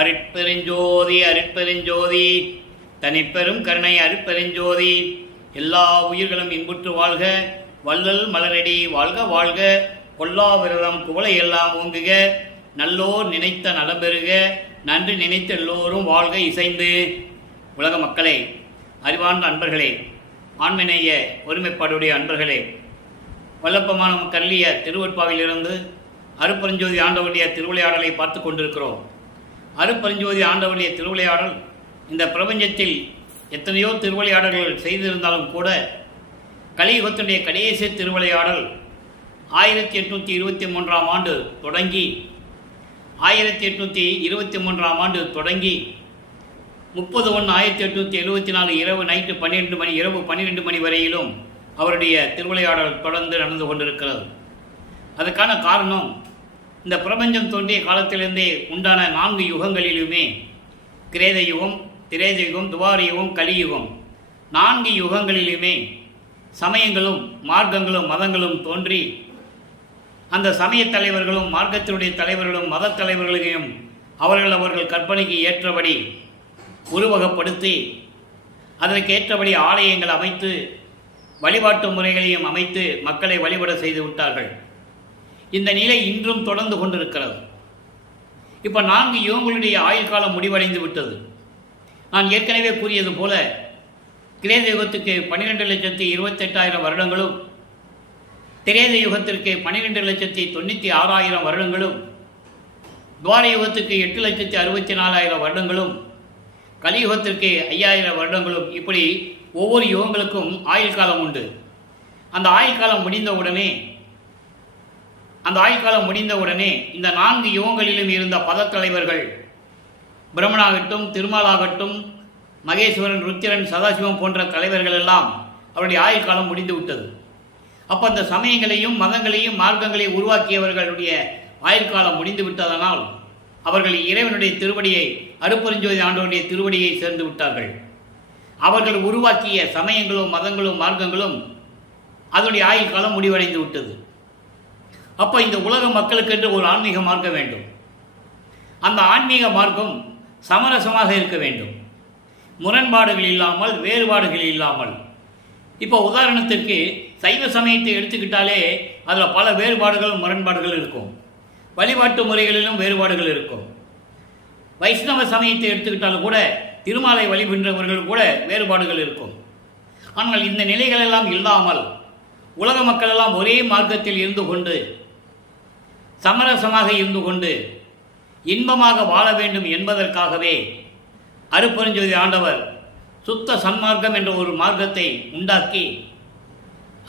அருட்பெருஞ்சோதி அருட்பெருஞ்சோதி தனிப்பெரும் கருணை அருட்பெருஞ்சோதி. எல்லா உயிர்களும் இன்புற்று வாழ்க, வள்ளல் மலரடி வாழ்க வாழ்க, கொல்லா விரதம் குவளை எல்லாம் ஓங்குக, நல்லோர் நினைத்த நலம்பெறுக, நன்றி நினைத்த எல்லோரும் வாழ்க இசைந்து. உலக மக்களே, அறிவார்ந்த அன்பர்களே, ஆண்மநேய ஒருமைப்பாடுடைய அன்பர்களே, வல்லப்பமான கல்லிய திருவற்பாவிலிருந்து அருட்பெருஞ்சோதி ஆண்டவருடைய திருவிளையாடலை பார்த்து கொண்டிருக்கிறோம். அருட்பெருஞ்சோதி ஆண்டவருடைய திருவிளையாடல் இந்த பிரபஞ்சத்தில் எத்தனையோ திருவிளையாடல்கள் செய்திருந்தாலும் கூட கலியுகத்தினுடைய கடைசி திருவிளையாடல் 1823ஆம் ஆண்டு தொடங்கி 1823ஆம் ஆண்டு தொடங்கி 30/1/1874 இரவு 12 மணி வரையிலும் அவருடைய திருவிளையாடல் தொடர்ந்து நடந்து கொண்டிருக்கிறது. அதுக்கான காரணம், இந்த பிரபஞ்சம் தோன்றிய காலத்திலிருந்தே உண்டான 4 யுகங்களிலுமே, கிரேத யுகம், திரேத யுகம், துவார யுகம், கலியுகம், 4 யுகங்களிலுமே சமயங்களும் மார்க்கங்களும் மதங்களும் தோன்றி அந்த சமய தலைவர்களும் மார்க்கத்தினுடைய தலைவர்களும் மத தலைவர்களையும் அவர்கள் கற்பனைக்கு ஏற்றபடி உருவகப்படுத்தி அதற்கு ஏற்றபடி ஆலயங்கள் அமைத்து வழிபாட்டு முறைகளையும் அமைத்து மக்களை வழிபட செய்து விட்டார்கள். இந்த நிலை இன்றும் தொடர்ந்து கொண்டிருக்கிறது. இப்போ 4 யுகங்களுடைய ஆயுள் காலம் முடிவடைந்து விட்டது. நான் ஏற்கனவே கூறியது போல கிரேத யுகத்துக்கு 12,28,000 வருடங்களும், திரேத யுகத்திற்கு 12,96,000 வருடங்களும், துவார யுகத்துக்கு 8,64,000 வருடங்களும், கலியுகத்திற்கு 5,000 வருடங்களும், இப்படி ஒவ்வொரு யுகங்களுக்கும் ஆயுள் காலம் உண்டு. அந்த ஆயுள் காலம் முடிந்தவுடனே இந்த 4 யுகங்களிலும் இருந்த பதத்தலைவர்கள், பிரம்மனாகட்டும், திருமாலாகட்டும், மகேஸ்வரன், ருத்திரன், சதாசிவம் போன்ற தலைவர்கள் எல்லாம் அவருடைய ஆயுள் காலம் முடிந்து விட்டது. அப்போ அந்த சமயங்களையும் மதங்களையும் மார்க்கங்களையும் உருவாக்கியவர்களுடைய ஆயுள் காலம் முடிந்து விட்டதனால் அவர்கள் இறைவனுடைய திருவடியை, அருட்பெருஞ்சோதி ஆண்டவருடைய திருவடியை சேர்ந்து விட்டார்கள். அவர்கள் உருவாக்கிய சமயங்களும் மதங்களும் மார்க்கங்களும் அதனுடைய ஆயுள் காலம் முடிவடைந்து விட்டது. அப்போ இந்த உலக மக்களுக்கென்று ஒரு ஆன்மீக மார்க்கம் வேண்டும். அந்த ஆன்மீக மார்க்கம் சமரசமாக இருக்க வேண்டும், முரண்பாடுகள் இல்லாமல், வேறுபாடுகள் இல்லாமல். இப்போ உதாரணத்திற்கு சைவ சமயத்தை எடுத்துக்கிட்டாலே அதில் பல வேறுபாடுகள் முரண்பாடுகள் இருக்கும். வழிபாட்டு முறைகளிலும் வேறுபாடுகள் இருக்கும். வைஷ்ணவ சமயத்தை எடுத்துக்கிட்டாலும் கூட திருமாலை வழிபடுறவர்கள் கூட வேறுபாடுகள் இருக்கும். ஆனால் இந்த நிலைகள் எல்லாம் இல்லாமல் உலக மக்கள் எல்லாம் ஒரே மார்க்கத்தில் இருந்து கொண்டு சமரசமாக இருந்து கொண்டு இன்பமாக வாழ வேண்டும் என்பதற்காகவே அருட்பெருஞ்சோதி ஆண்டவர் சுத்த சன்மார்க்கம் என்ற ஒரு மார்க்கத்தை உண்டாக்கி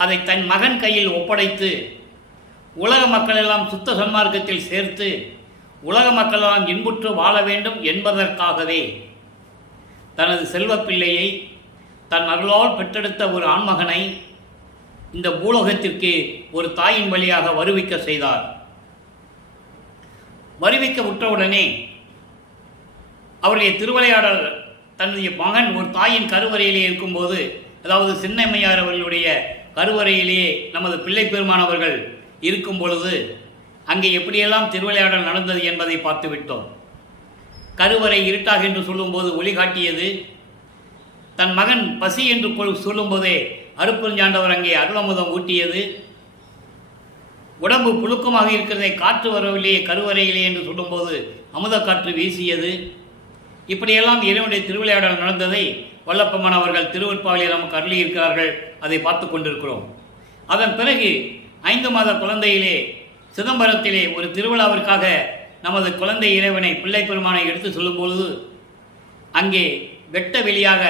அதை தன் மகன் கையில் ஒப்படைத்து உலக மக்களெல்லாம் சுத்த சன்மார்க்கத்தில் சேர்த்து உலக மக்களெல்லாம் இன்புற்று வாழ வேண்டும் என்பதற்காகவே தனது செல்வப்பிள்ளையை, தன் அருளால் பெற்றெடுத்த ஒரு ஆண்மகனை இந்த பூலோகத்திற்கு ஒரு தாயின் வழியாக வருவிக்க செய்தார். வருவிக்க விட்டவுடனே அவருடைய திருவிளையாடல் தன்னுடைய மகன் ஒரு தாயின் கருவறையிலே இருக்கும்போது, அதாவது சின்னம்மையார் அவர்களுடைய கருவறையிலேயே நமது பிள்ளை பெருமானவர்கள் இருக்கும் பொழுது அங்கே எப்படியெல்லாம் திருவிளையாடல் நடந்தது என்பதை பார்த்து விட்டோம். கருவறை இருட்டாக என்று சொல்லும்போது ஒளி காட்டியது. தன் மகன் பசி என்று சொல்லும்போதே அருட்பெருஞ்சாண்டவர் அங்கே அருளமுதம் ஊட்டியது. உடம்பு புழுக்கமாக இருக்கிறதை காற்று வரவில்லையே கருவறையிலே என்று சொல்லும்போது அமுத காற்று வீசியது. இப்படியெல்லாம் இறைவனுடைய திருவிளையாடல் நடந்ததை வல்லப்பமான அவர்கள் திருவற்பாவிலே நமக்கு அருளியிருக்கிறார்கள். அதை பார்த்து கொண்டிருக்கிறோம். அதன் பிறகு 5 மாத குழந்தையிலே சிதம்பரத்திலே ஒரு திருவிழாவிற்காக நமது குழந்தை இறைவனை, பிள்ளை பெருமானை எடுத்து சொல்லும்பொழுது அங்கே வெட்ட வெளியாக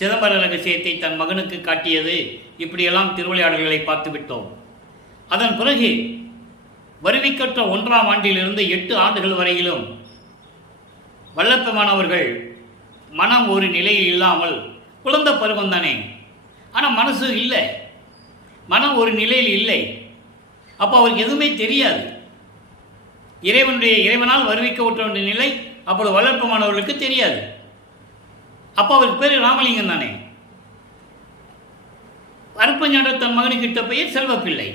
சிதம்பர ரகசியத்தை தன் மகனுக்கு காட்டியது. இப்படியெல்லாம் திருவிளையாடல்களை பார்த்து விட்டோம். அதன் பிறகு வருவிக்கற்ற 1ஆம் ஆண்டிலிருந்து 8 ஆண்டுகள் வரையிலும் வல்லப்பமானவர்கள் மனம் ஒரு நிலையில் இல்லாமல், குழந்தை பருவம் தானே, ஆனால் மனசு இல்லை, மனம் ஒரு நிலையில் இல்லை. அப்போ அவருக்கு எதுவுமே தெரியாது. இறைவனால் வருவிக்கப்பட்ட நிலை அப்போது வல்லப்பமானவர்களுக்கு தெரியாது. அப்போ அவருக்கு பேர் ராமலிங்கம் தானே. அருட்பெருஞ்சாண்டவர் தன் மகனுக்கு இட்ட பெயர் செல்வப்பிள்ளை.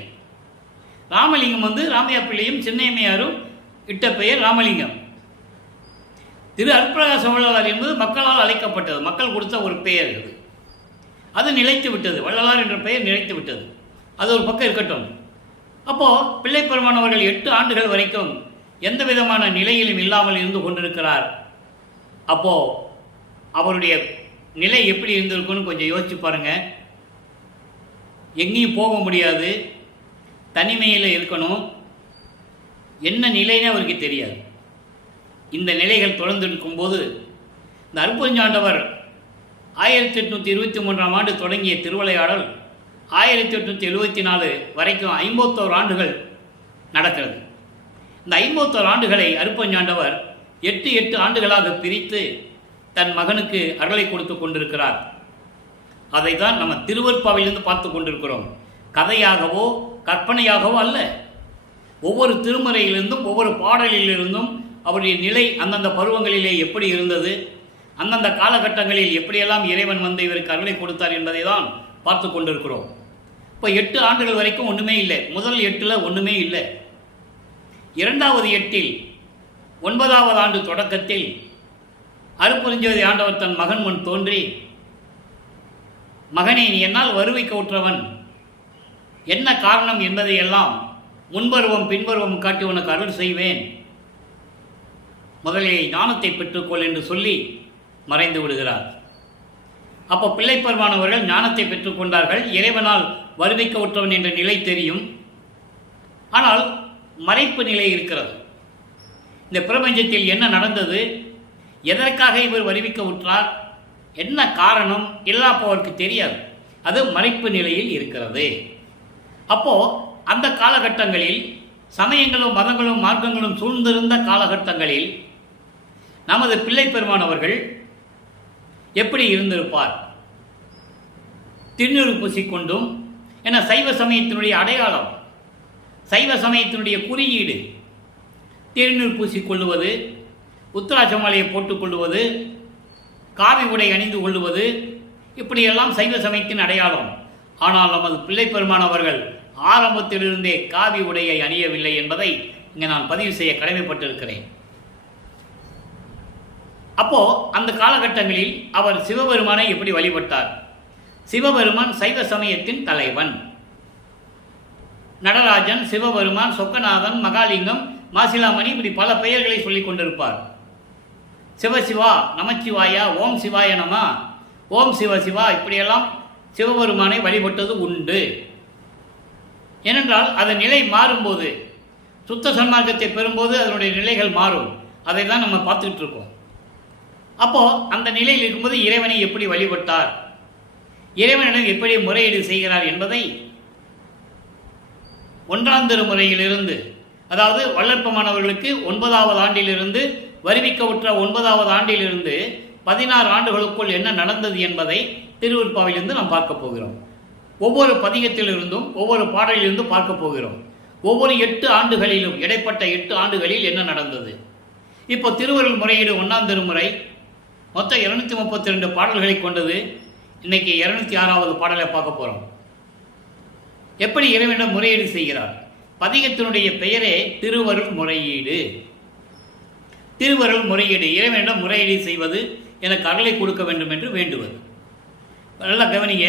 ராமலிங்கம் ராமையா பிள்ளையும் சின்னையம்மையாரும் இட்ட பெயர் ராமலிங்கம். திரு அருட்பிரகாச வள்ளலார் என்பது மக்களால் அழைக்கப்பட்டது, மக்கள் கொடுத்த ஒரு பெயர். அது நிலைத்து விட்டது, வள்ளலார் என்ற பெயர் நிலைத்து விட்டது. அது ஒரு பக்கம் இருக்கட்டும். அப்போது பிள்ளைப்பெருமான் அவர்கள் 8 ஆண்டுகள் வரைக்கும் எந்த விதமான நிலையிலும் இல்லாமல் இருந்து கொண்டிருக்கிறார். அப்போது அவருடைய நிலை எப்படி இருந்திருக்குன்னு கொஞ்சம் யோசிச்சு பாருங்கள். எங்கேயும் போக முடியாது, தனிமையில் இருக்கணும், என்ன நிலைன்னு அவருக்கு தெரியாது. இந்த நிலைகள் தொடர்ந்து இருக்கும்போது இந்த அருட்பெருஞ்சாண்டவர் 1823ஆம் ஆண்டு தொடங்கிய திருவிளையாடல் 1874 வரைக்கும் 51 ஆண்டுகள் நடக்கிறது. இந்த 51 ஆண்டுகளை அருட்பெருஞ்சாண்டவர் 8 ஆண்டுகளாக பிரித்து தன் மகனுக்கு அருளை கொடுத்து கொண்டிருக்கிறார். அதை தான் நம்ம திருவருட்பாவிலிருந்து பார்த்து கொண்டிருக்கிறோம். கதையாகவோ கற்பனையாகவோ அல்ல. ஒவ்வொரு திருமுறையிலிருந்தும் ஒவ்வொரு பாடலிலிருந்தும் அவருடைய நிலை அந்தந்த பருவங்களிலே எப்படி இருந்தது, அந்தந்த காலகட்டங்களில் எப்படியெல்லாம் இறைவன் வந்து இவருக்கு அருளை கொடுத்தார் என்பதை தான் பார்த்து கொண்டிருக்கிறோம். இப்போ 8 ஆண்டுகள் வரைக்கும் ஒன்றுமே இல்லை. முதல் 8 ஒன்றுமே இல்லை. 2வது 8 9வது ஆண்டு தொடக்கத்தில் அருட்பெருஞ்சோதி ஆண்டவர் தன் மகன் முன் தோன்றி, மகனே, நீ என்னால் வருவிக்க உற்றவன், என்ன காரணம் என்பதையெல்லாம் முன்பருவம் பின்பருவம் காட்டி உனக்கு அருள் செய்வேன், முதலிலே ஞானத்தை பெற்றுக்கொள் என்று சொல்லி மறைந்து விடுகிறார். அப்போ பிள்ளைப்பெருமானவர்கள் ஞானத்தை பெற்றுக்கொண்டார்கள். இறைவனால் வருவிக்க உற்றவன் என்ற நிலை தெரியும். ஆனால் மறைப்பு நிலை இருக்கிறது. இந்த பிரபஞ்சத்தில் என்ன நடந்தது, எதற்காக இவர் வருவிக்க உற்றார், என்ன காரணம் எல்லாம் அவருக்கு தெரியாது. அது மறைப்பு நிலையில் இருக்கிறது. அப்போது அந்த காலகட்டங்களில் சமயங்களும் மதங்களும் மார்க்கங்களும் சூழ்ந்திருந்த காலகட்டங்களில் நமது பிள்ளைப்பெருமானவர்கள் எப்படி இருந்திருப்பார்? திருநீறு பூசிக்கொண்டும், என சைவ சமயத்தினுடைய அடையாளம், சைவ சமயத்தினுடைய குறியீடு திருநீறு பூசிக்கொள்ளுவது, உத்தராட்ச மாலையை போட்டுக்கொள்ளுவது, காவி உடை அணிந்து கொள்ளுவது, இப்படியெல்லாம் சைவ சமயத்தின் அடையாளம். ஆனால் நமது பிள்ளைப்பெருமானவர்கள் ஆரம்பத்திலிருந்தே காவி உடையை அணியவில்லை என்பதை இங்கே நான் பதிவு செய்ய கடமைப்பட்டிருக்கிறேன். அப்போ அந்த காலகட்டங்களில் அவர் சிவபெருமானை எப்படி வழிபட்டார்? சிவபெருமான் சைவ சமயத்தின் தலைவன். நடராஜன், சிவபெருமான், சொக்கநாதன், மகாலிங்கம், மாசிலாமணி, இப்படி பல பெயர்களை சொல்லிக் கொண்டிருப்பார். சிவசிவா, நமச்சிவாயா, ஓம் சிவாய நம, ஓம் சிவசிவா, இப்படியெல்லாம் சிவபெருமானை வழிபட்டது உண்டு. ஏனென்றால் அதன் நிலை மாறும்போது, சுத்த சன்மார்க்கத்தை பெறும்போது அதனுடைய நிலைகள் மாறும். அதை தான் நம்ம பார்த்துக்கிட்டு இருக்கோம். அப்போது அந்த நிலையில் இருக்கும்போது இறைவனை எப்படி வழிபட்டார், இறைவனிடம் எப்படி முறையீடு செய்கிறார் என்பதை 1ஆம் திருமுறையிலிருந்து, அதாவது வள்ளற்பமானவர்களுக்கு 9வது ஆண்டிலிருந்து, வருவிக்க உற்ற 9வது ஆண்டிலிருந்து 16 ஆண்டுகளுக்குள் என்ன நடந்தது என்பதை திருவருட்பாவிலிருந்து நாம் பார்க்க போகிறோம். ஒவ்வொரு பதிகத்திலிருந்தும் ஒவ்வொரு பாடலிலிருந்தும் பார்க்க போகிறோம். ஒவ்வொரு 8 ஆண்டுகளிலும், இடைப்பட்ட 8 ஆண்டுகளில் என்ன நடந்தது. இப்போ திருவருள் முறையீடு 1ஆம் திருமுறை மொத்தம் 232 பாடல்களை கொண்டது. இன்னைக்கு 206வது பாடலை பார்க்க போகிறோம். எப்படி இறைவனிடம் முறையீடு செய்கிறார்? பதிகத்தினுடைய பெயரே திருவருள் முறையீடு. திருவருள் முறையீடு, இறைவனிடம் முறையீடு செய்வது, எனக்கு அருளை கொடுக்க வேண்டும் என்று வேண்டுவது. நல்லா கவனிங்க.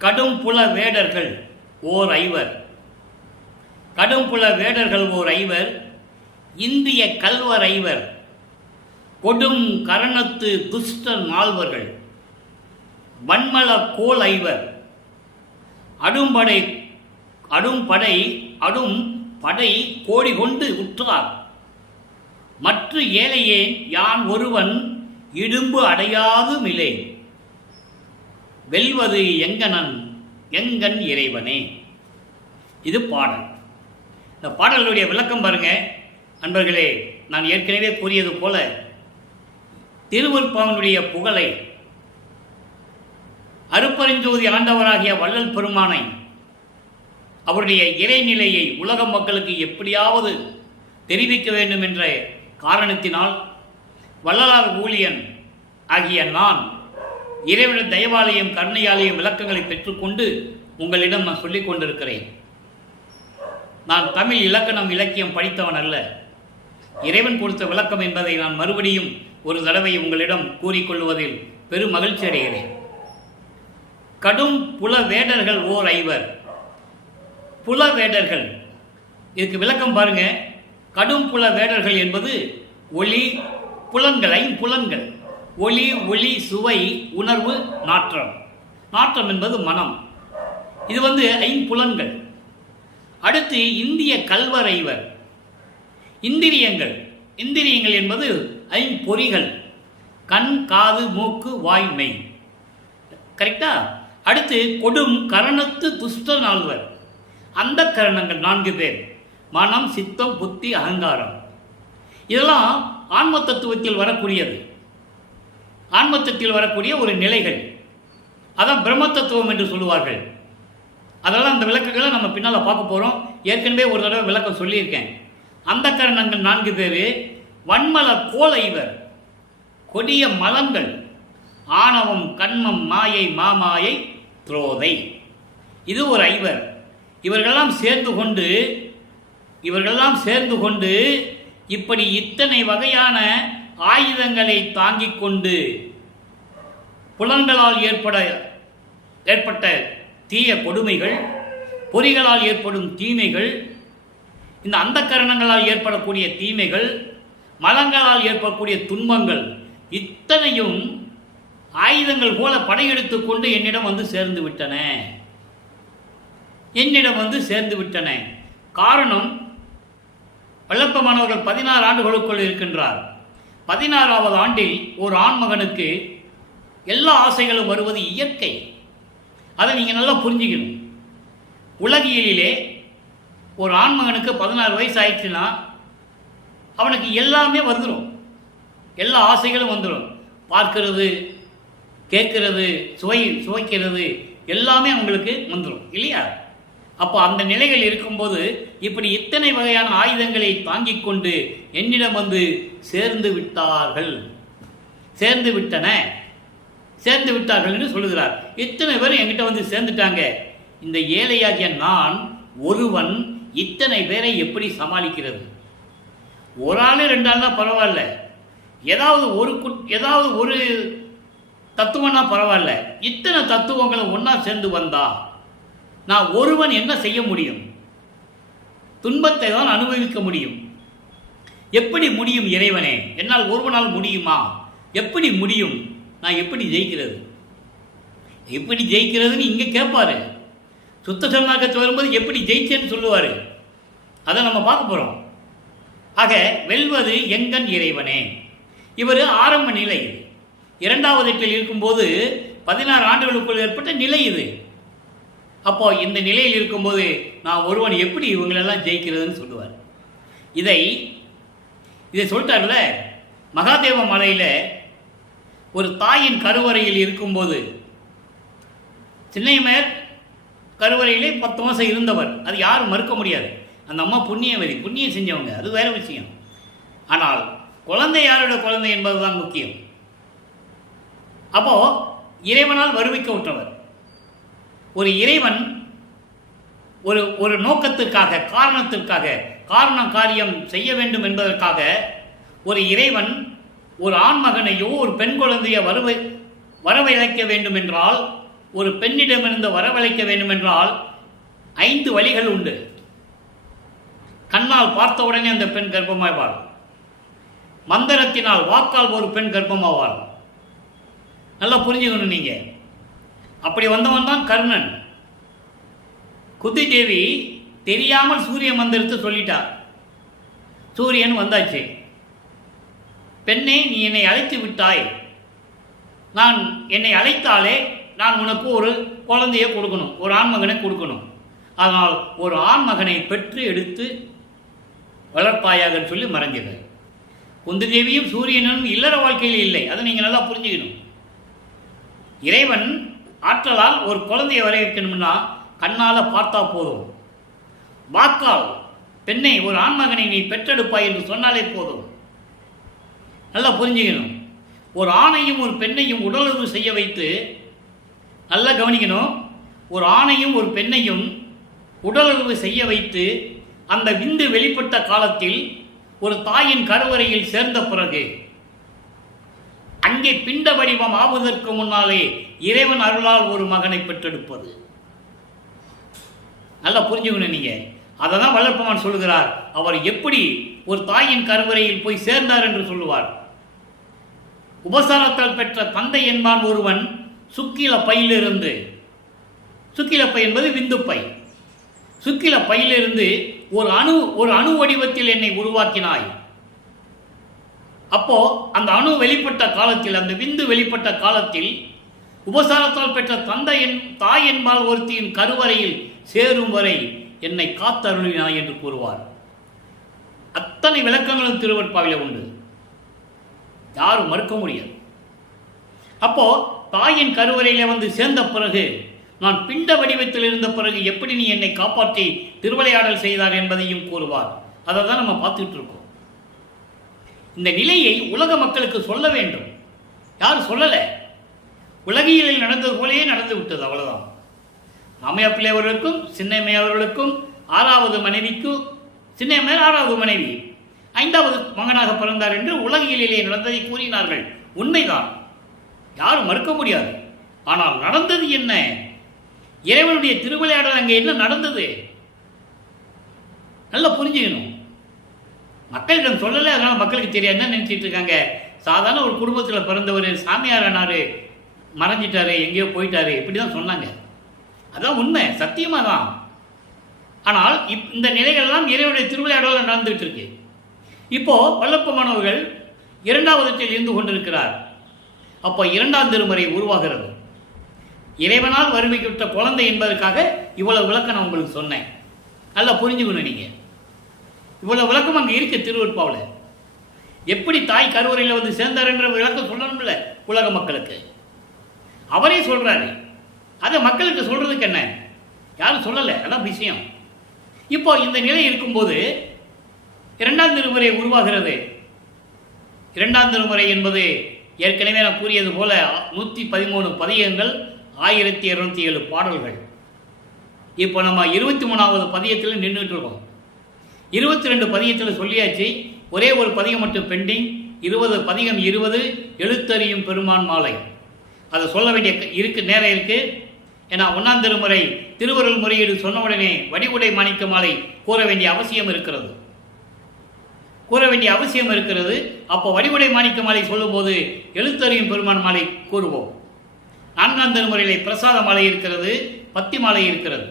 கடும் புல வேடர்கள் ஓர் ஐவர், கடும் புல வேடர்கள் ஓர் ஐவர், இந்திய கல்வர் ஐவர், கொடும் கரணத்து துஷ்ட நால்வர்கள், வன்மல கோல் ஐவர், அடும் படை கோடி கொண்டு உற்றார், மற்ற ஏழையே யான் ஒருவன் இடும்பு அடையாது மிலே, வெல்வது எங்கன் இறைவனே. இது பாடல். இந்த பாடலுடைய விளக்கம் பாருங்க அன்பர்களே. நான் ஏற்கனவே கூறியது போல திருவருட்பாவினுடைய புகழை, அருட்பெருஞ்சோதி ஆண்டவராகிய வள்ளல் பெருமானை, அவருடைய இறைநிலையை உலக மக்களுக்கு எப்படியாவது தெரிவிக்க வேண்டும் என்ற காரணத்தினால் வள்ளலார் ஊழியன் ஆகிய நான் இறைவனின் தயவாலயம் கருணையாலயம் விளக்கங்களை பெற்றுக்கொண்டு உங்களிடம் நான் சொல்லிக் கொண்டிருக்கிறேன். நான் தமிழ் இலக்கணம் இலக்கியம் படித்தவன் அல்ல. இறைவன் கொடுத்த விளக்கம் என்பதை நான் மறுபடியும் ஒரு தடவை உங்களிடம் கூறிக்கொள்வதில் பெரும் மகிழ்ச்சி அடைகிறேன். கடும் புல வேடர்கள் ஓர் ஐவர். புல வேடர்கள், இதுக்கு விளக்கம் பாருங்க. கடும் புல வேடர்கள் என்பது ஒளி புலன்கள், ஐம்புலன்கள். ஒளி, ஒளி, சுவை, உணர்வு, நாற்றம். நாற்றம் என்பது மனம். இது ஐம்புலன்கள். அடுத்து இந்திய கல்வரைவர். இந்திரியங்கள். இந்திரியங்கள் என்பது ஐம்பொறிகள். கண், காது, மூக்கு, வாய், மெய். கரெக்டா? அடுத்து கொடும் கரணத்து துஷ்ட நால்வர். அந்த கரணங்கள் 4 பேர். மனம், சித்தம், புத்தி, அகங்காரம். இதெல்லாம் ஆன்ம தத்துவத்தில் வரக்கூடியது. ஆன்ம தத்துவத்தில் வரக்கூடிய ஒரு நிலைகள். அதான் பிரம்ம தத்துவம் என்று சொல்லுவார்கள். அதெல்லாம் அந்த விளக்கங்களை நம்ம பின்னால் பார்க்க போகிறோம். ஏற்கனவே ஒரு தடவை விளக்கம் சொல்லியிருக்கேன். அந்த கரணங்கள் 4 பேர். வன்மல கோலைவர், கொடிய மலங்கள். ஆணவம், கண்மம், மாயை, மாமாயை, துரோதை. இது ஒரு ஐவர். இவர்களெல்லாம் சேர்ந்து கொண்டு இப்படி இத்தனை வகையான ஆயுதங்களை தாங்கிக் கொண்டு புலன்களால் ஏற்பட்ட தீய கொடுமைகள், பொறிகளால் ஏற்படும் தீமைகள், இந்த அந்த கரணங்களால் ஏற்படக்கூடிய தீமைகள், மலங்களால் ஏற்படக்கூடிய துன்பங்கள், இத்தனையும் ஆயுதங்கள் போல படையெடுத்து கொண்டு என்னிடம் சேர்ந்து விட்டன. காரணம், வல்லப்பமானவர்கள் 16 ஆண்டுகளுக்குள் இருக்கின்றார். 16வது ஆண்டில் ஒரு ஆண்மகனுக்கு எல்லா ஆசைகளும் வருவது இயற்கை. அதை நீங்கள் நல்லா புரிஞ்சுக்கணும். உலகியலிலே ஒரு ஆண்மகனுக்கு 16 வயசு ஆயிடுச்சுன்னா அவனுக்கு எல்லாமே வந்துடும். எல்லா ஆசைகளும் வந்துடும். பார்க்கிறது, கேட்கிறது, சுவைக்கிறது எல்லாமே அவங்களுக்கு வந்துடும் இல்லையா? அப்போ அந்த நிலைகள் இருக்கும்போது இப்படி இத்தனை வகையான ஆயுதங்களை தாங்கிக் கொண்டு என்னிடம் சேர்ந்து விட்டார்கள் என்று சொல்லுகிறார். இத்தனை பேர் என்கிட்ட சேர்ந்துட்டாங்க. இந்த ஏழையாகிய நான் ஒருவன் இத்தனை பேரை எப்படி சமாளிக்கிறது? ஒரு ஆள் 2 ஆள்னா பரவாயில்ல, ஏதாவது ஒரு தத்துவம்னா பரவாயில்ல. இத்தனை தத்துவங்களை ஒன்றா சேர்ந்து வந்தா நான் ஒருவன் என்ன செய்ய முடியும்? துன்பத்தை தான் அனுபவிக்க முடியும். எப்படி முடியும் இறைவனே? என்னால் ஒருவனால் முடியுமா? எப்படி முடியும்? நான் எப்படி ஜெயிக்கிறதுன்னு இங்கே கேட்பாரு. சுத்த சன்மார்க்கத்தில் வரும்போது எப்படி ஜெயிச்சேன்னு சொல்லுவார். அதை நம்ம பார்க்க போகிறோம். ஆக வெல்வது எங்கன் இறைவனே. இவர் ஆரம்ப நிலை. 2வது எட்டில் இருக்கும்போது 16 ஆண்டுகளுக்குள் ஏற்பட்ட நிலை இது. அப்போ இந்த நிலையில் இருக்கும்போது நான் ஒருவன் எப்படி இவங்களெல்லாம் ஜெயிக்கிறதுன்னு சொல்லுவார். இதை சொல்லிட்டார்ல. மகாதேவ மலையில் ஒரு தாயின் கருவறையில் இருக்கும்போது, சின்னையமேர் கருவறையிலே 10 மாதம் இருந்தவர். அது யாரும் மறுக்க முடியாது. அந்த அம்மா புண்ணியம் செஞ்சவங்க, அது வேற விஷயம். ஆனால் குழந்தை யாரோட குழந்தை என்பதுதான் முக்கியம். அப்போ இறைவனால் வருவிக்க விட்டவர். ஒரு இறைவன் ஒரு நோக்கத்திற்காக, காரணம் காரியம் செய்ய வேண்டும் என்பதற்காக ஒரு இறைவன் ஒரு ஆண்மகனையோ ஒரு பெண் குழந்தையை வரவழைக்க வேண்டும் என்றால், ஒரு பெண்ணிடமிருந்து வரவழைக்க வேண்டும் என்றால் 5 வழிகள் உண்டு. கண்ணால் பார்த்தவுடனே அந்த பெண் கர்ப்பமாவாள். மந்திரத்தினால், வாக்கால் ஒரு பெண் கர்ப்பமாவாள். நல்லா புரிஞ்சுக்கணும் நீங்க. அப்படி வந்தவன் தான் கர்ணன். குந்தி தேவி தெரியாமல் சூரிய மந்திரத்தை சொல்லிட்டார். சூரியன் வந்தாச்சு. பெண்ணே, நீ என்னை அழைத்து விட்டாய். என்னை அழைத்தாலே நான் உனக்கு ஒரு குழந்தையை கொடுக்கணும், ஒரு ஆண்மகனை கொடுக்கணும். அதனால் ஒரு ஆண்மகனை பெற்று எடுத்து வளர்ப்பாயாக சொல்லி மறைஞ்சது. குந்தி தேவியும் சூரியனும் இல்லற வாழ்க்கையில் இல்லை. அதை நீங்கள் நல்லா புரிஞ்சுக்கணும். இறைவன் ஆற்றலால் ஒரு குழந்தையை வர வைக்கணும்னா கண்ணால் பார்த்தா போதும். வாக்கால், பெண்ணை, ஒரு ஆண்மகனை நீ பெற்றெடுப்பாய் என்று சொன்னாலே போதும். நல்லா புரிஞ்சுக்கணும். ஒரு ஆணையும் ஒரு பெண்ணையும் உடலுறவு செய்ய வைத்து, நல்லா கவனிக்கணும், ஒரு ஆணையும் ஒரு பெண்ணையும் உடலுறவு செய்ய வைத்து அந்த விந்து வெளிப்பட்ட காலத்தில் ஒரு தாயின் கருவறையில் சேர்ந்த பிறகு அங்கே பிண்ட வடிவம் ஆவதற்கு முன்னாலே இறைவன் அருளால் ஒரு மகனை பெற்றெடுப்பது. நல்லா புரிஞ்சுக்கணும் நீங்க. அதை தான் வல்லற்பெருமான் சொல்லுகிறார். அவர் எப்படி ஒரு தாயின் கருவறையில் போய் சேர்ந்தார் என்று சொல்லுவார். உபசாரத்தால் பெற்ற தந்தை என்பான் ஒருவன் சுக்கில பையிலிருந்து, சுக்கில பை என்பது விந்துப்பை, சுக்கில பையிலிருந்து ஒரு அணு வடிவத்தில் என்னை உருவாக்கினாய். அப்போ அந்த அணு வெளிப்பட்ட காலத்தில், அந்த விந்து வெளிப்பட்ட காலத்தில் உபசாரத்தால் பெற்ற தாய் என்பால் ஒருத்தியின் கருவறையில் சேரும் வரை என்னை காத்தருளினாய் என்று கூறுவார். அத்தனை விளக்கங்களும் திருவெட்பாவில உண்டு, யாரும் மறுக்க முடியாது. அப்போ தாயின் கருவறையில வந்து சேர்ந்த பிறகு, நான் பிண்ட வடிவத்தில் இருந்த பிறகு எப்படி நீ என்னை காப்பாற்றி திருவிளையாடல் செய்தார் என்பதையும் கூறுவார். அதை தான் நம்ம பார்த்துட்டு இருக்கோம். இந்த நிலையை உலக மக்களுக்கு சொல்ல வேண்டும். யாரும் சொல்லலை. உலகியலில் நடந்தது போலேயே நடந்து விட்டது, அவ்வளவுதான். ராமையா அவர்களுக்கும் சின்னம்மை அவர்களுக்கும் 6வது மனைவிக்கும், சின்னம்மையார் 6வது மனைவி, 5வது மகனாக பிறந்தார் என்று உலகியலிலே நடந்ததை கூறினார்கள். உண்மைதான், யாரும் மறுக்க முடியாது. ஆனால் நடந்தது என்ன? இறைவனுடைய திருவிளையாடல் அங்கே என்ன நடந்தது? நல்லா புரிஞ்சுக்கணும். மக்களிடம் சொல்லலை, அதனால மக்களுக்கு தெரியாது. என்ன நினைச்சிட்டு இருக்காங்க? சாதாரண ஒரு குடும்பத்தில் பிறந்தவர் சாமியார் ஆனாரு, மறைஞ்சிட்டாரு, எங்கேயோ போயிட்டாரு, இப்படிதான் சொன்னாங்க. அதான் உண்மை, சத்தியமா தான். ஆனால் இந்த நிலைகள்லாம் இறைவனுடைய திருவிளையாடல் நடந்துகிட்டு இருக்கு. இப்போ வல்லப்பெருமானவர்கள் 2வது இருந்து கொண்டிருக்கிறார். அப்போ 2ஆம் திருமுறை உருவாகிறது. இறைவனால் வறுமைக்கு குழந்தை என்பதற்காக இவ்வளவு விளக்கம் நான் உங்களுக்கு சொன்னேன். நல்லா புரிஞ்சுக்கணும் நீங்க. இவ்வளவு விளக்கம் அங்கே இருக்கு திருவெட்பாவில். எப்படி தாய் கருவறையில் வந்து சேர்ந்தார் என்ற விளக்கம் சொல்லணும்ல உலக மக்களுக்கு. அவரே சொல்றாரு. அதை மக்களுக்கு சொல்றதுக்கு என்ன, யாரும் சொல்லலை, அதான் விஷயம். இப்போ இந்த நிலை இருக்கும்போது 2ஆம் திருமுறை உருவாகிறது. 2ஆம் திருமுறை என்பது ஏற்கனவே நான் கூறியது போல 113 பதியங்கள், 1207 பாடல்கள். இப்போ நம்ம 23வது பதியத்தில் நின்றுட்டு இருக்கோம். 22 பதியத்தில் சொல்லியாச்சு. ஒரே ஒரு பதிகம் மட்டும் பெண்டிங். 20 பதிகம் 20 எழுத்தறியும் பெருமான் மாலை. அதை சொல்ல வேண்டிய நேரம் இருக்கு. ஏன்னா 1ஆம் திருமுறை திருவருள் முறையீடு சொன்ன உடனே வடிவுடை மாணிக்க மாலை கூற வேண்டிய அவசியம் இருக்கிறது. அப்போ வடிவுடை மாணிக்க மாலை சொல்லும் போது எழுத்தறியும் பெருமான் மாலை கூறுவோம். 4ஆம் திருமுறையிலே பிரசாத மாலை இருக்கிறது, பத்தி மாலை இருக்கிறது.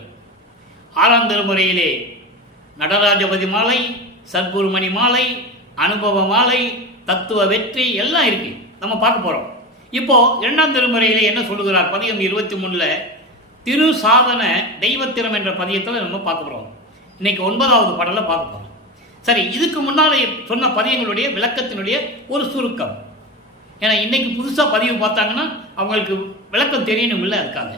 6ஆம் திருமுறையிலே நடராஜபதி மாலை, சத்குருமணி மாலை, அனுபவ மாலை, தத்துவ வெற்றி எல்லாம் இருக்கு. நம்ம பார்க்க போறோம். இப்போ 2ஆம் திருமுறையிலே என்ன சொல்லுகிறார்? பதிகம் 23ல திரு சாதன தெய்வத்திரம் என்ற பதியத்தில் நம்ம பார்க்க போறோம். இன்னைக்கு 9வது பாடலை பார்க்க போறோம். சரி, இதுக்கு முன்னாலே சொன்ன பதியங்களுடைய விளக்கத்தினுடைய ஒரு சுருக்கம். ஏன்னா இன்னைக்கு புதுசாக பதிவு பார்த்தாங்கன்னா அவங்களுக்கு விளக்கம் தெரியணும் இல்லை, அதுக்காக.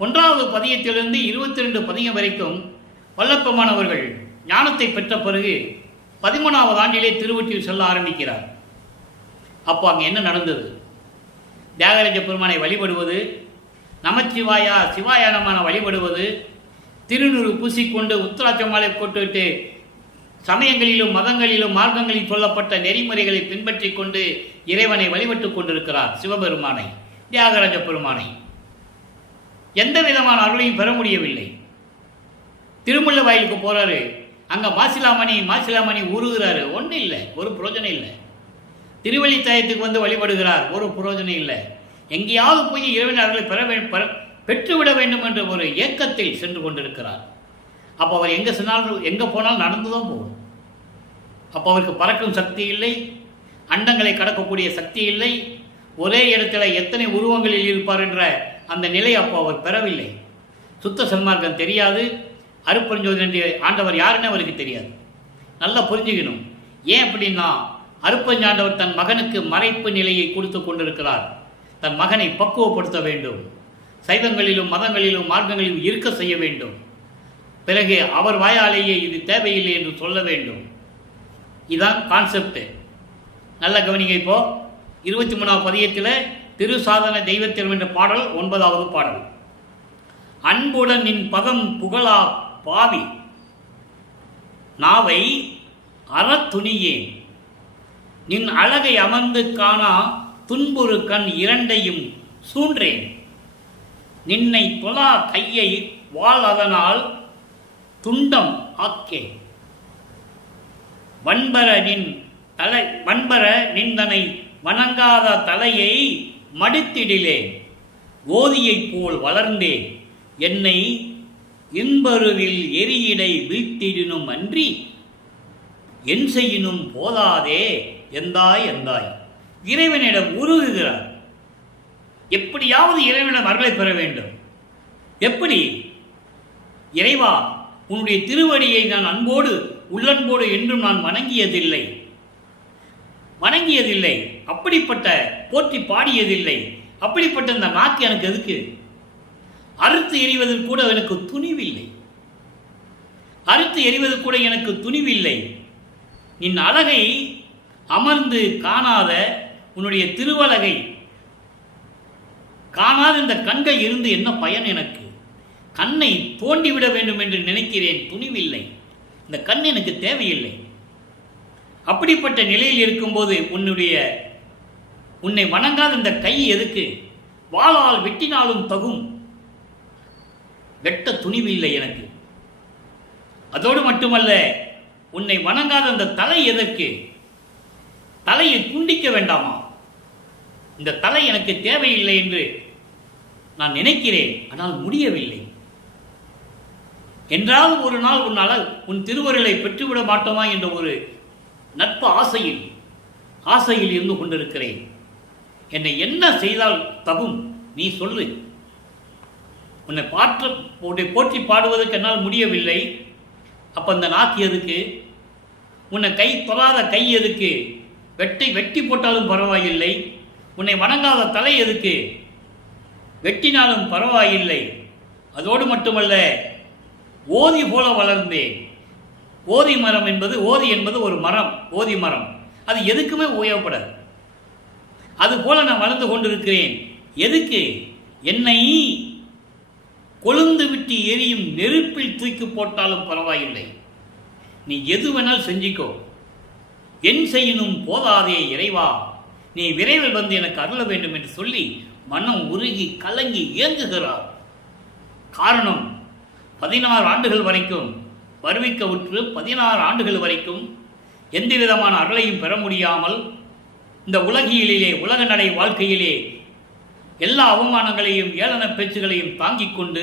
1வது பதியத்திலிருந்து 22 பதியம் வரைக்கும் வல்லப்பெருமானவர்கள் ஞானத்தை பெற்ற பிறகு 13வது ஆண்டிலே திருவொற்றியூர் செல்ல ஆரம்பிக்கிறார். அப்போ அங்கே என்ன நடந்தது? தியாகராஜ பெருமானை வழிபடுவது, நமச்சிவாயா சிவாயா நமன வழிபடுவது, திருநூறு பூசிக்கொண்டு உத்தராட்ச மாலை போட்டுவிட்டு சமயங்களிலும் மதங்களிலும் மார்க்கங்களில் சொல்லப்பட்ட நெறிமுறைகளை பின்பற்றி கொண்டு இறைவனை வழிபட்டுக் கொண்டிருக்கிறார். சிவபெருமானை, தியாகராஜ பெருமானை எந்த விதமான அருளையும் பெற முடியவில்லை. திருமுல்ல வாயிலுக்கு போறாரு, அங்க மாசிலாமணி உருகிறாரு, ஒன்றும் இல்லை, ஒரு புரோஜனம் இல்லை. திருவள்ளித்தாயத்துக்கு வந்து வழிபடுகிறார், ஒரு புரோஜனம் இல்லை. எங்கேயாவது போய் இறைவன் அருளை பெற்றுவிட வேண்டும் என்ற ஒரு ஏக்கத்தில் சென்று கொண்டிருக்கிறார். அப்போ அவர் எங்கே போனாலும் நடந்துதான் போகும். அப்போ அவருக்கு பறக்கும் சக்தி இல்லை, அண்டங்களை கடக்கக்கூடிய சக்தி இல்லை, ஒரே இடத்துல எத்தனை உருவங்களில் இருப்பார் என்ற அந்த நிலை அப்போ அவர் பெறவில்லை. சுத்த சன்மார்க்கம் தெரியாது, அருப்பெருஞ்சோதி ஆண்டவர் யாருன்னு அவருக்கு தெரியாது. நல்லா புரிஞ்சுக்கணும். ஏன் அப்படின்னா, அருப்பஞ்சாண்டவர் தன் மகனுக்கு மறைப்பு நிலையை கொடுத்து கொண்டிருக்கிறார். தன் மகனை பக்குவப்படுத்த வேண்டும், சைவங்களிலும் மதங்களிலும் மார்க்கங்களிலும் இருக்க செய்ய வேண்டும். பிறகு அவர் வாயாலேயே இது தேவையில்லை என்று சொல்ல வேண்டும். இதுதான் கான்செப்ட். நல்ல கவனிங்க. இப்போ 23வது பதியத்தில் திரு சாதன தெய்வத்திரம் என்ற பாடல் 9வது பாடல். அன்புடன் நின் பதம் புகழா பாவி நாவை அறத்துணியேன். நின் அழகை அமர்ந்து காணா துன்புறு கண் இரண்டையும் சூன்றேன். நின்னை தொழா கையை வாழ் அதனால் துண்டம் ஆக்கேன். வன்பர நிந்தனை வணங்காத தலையை மடித்திடிலேன். ஓதியைப் போல் வளர்ந்தேன். என்னை இன்பருவில் எரியிடை வீழ்த்திடினும் அன்றி என் செய்யினும் போதாதே எந்தாய் எந்தாய். இறைவனிடம் உருகுகிறார். எப்படியாவது இறைவனிடம் அருளை பெற வேண்டும். எப்படி? இறைவா, உன்னுடைய திருவடியை நான் அன்போடு உள்ளன்போடு என்றும் நான் வணங்கியதில்லை. அப்படிப்பட்ட போற்றி பாடியதில்லை. அப்படிப்பட்ட இந்த நாக்கு எனக்கு எதுக்கு? அறுத்து எறிவதில் கூட எனக்கு துணிவில்லை. நின் அழகை அமர்ந்து காணாத உன்னுடைய திருவழகை காணாத இந்த கண்கள் இருந்து என்ன பயன் எனக்கு? கண்ணை தோண்டிவிட வேண்டும் என்று நினைக்கிறேன், துணிவில்லை. இந்த கண் எனக்கு தேவையில்லை. அப்படிப்பட்ட நிலையில் இருக்கும்போது உன்னை வணங்காத இந்த கை எதுக்கு? வாளால் வெட்டினாலும் தகும், வெட்ட துணிவில்லை எனக்கு. அதோடு மட்டுமல்ல, உன்னை வணங்காத அந்த தலை எதற்கு? தலையை துண்டிக்க வேண்டாமா? இந்த தலை எனக்கு தேவையில்லை என்று நான் நினைக்கிறேன், ஆனால் முடியவில்லை. என்றாவது ஒரு நாள் உன் திருவருளை பெற்றுவிட மாட்டோமா என்ற ஒரு நட்பு ஆசையில் இருந்து கொண்டிருக்கிறேன். என்னை என்ன செய்தால் தகும்? நீ சொல்லு. உன்னை போற்றி பாடுவதற்கு என்னால் முடியவில்லை. அப்ப அந்த நாக்கு எதுக்கு? உன்னை கை தொழாத கை எதுக்கு? வெட்டி போட்டாலும் பரவாயில்லை. உன்னை வணங்காத தலை எதுக்கு? வெட்டினாலும் பரவாயில்லை. அதோடு மட்டுமல்ல, ஓதி போல வளர்ந்தேன். ஓதி என்பது ஒரு மரம். ஓதி மரம் அது எதுக்குமே உபயோகப்படாது. அது போல நான் வளர்ந்து கொண்டிருக்கிறேன். எதுக்கு? என்னை கொழுந்து விட்டு எரியும் நெருப்பில் தூக்கி போட்டாலும் பரவாயில்லை. நீ எது வேணால் செஞ்சிக்கோ. என் செய்யணும் போதாதே இறைவா, நீ விரைவில் வந்து எனக்கு அருள வேண்டும் என்று சொல்லி மனம் உருகி கலங்கி இயங்குகிறார். காரணம், 16 ஆண்டுகள் வரைக்கும் வருவிக்க உற்று 16 ஆண்டுகள் வரைக்கும் எந்த விதமான அருளையும் பெற முடியாமல் இந்த உலக நடை வாழ்க்கையிலே எல்லா அவமானங்களையும் ஏளன பேச்சுகளையும் தாங்கிக் கொண்டு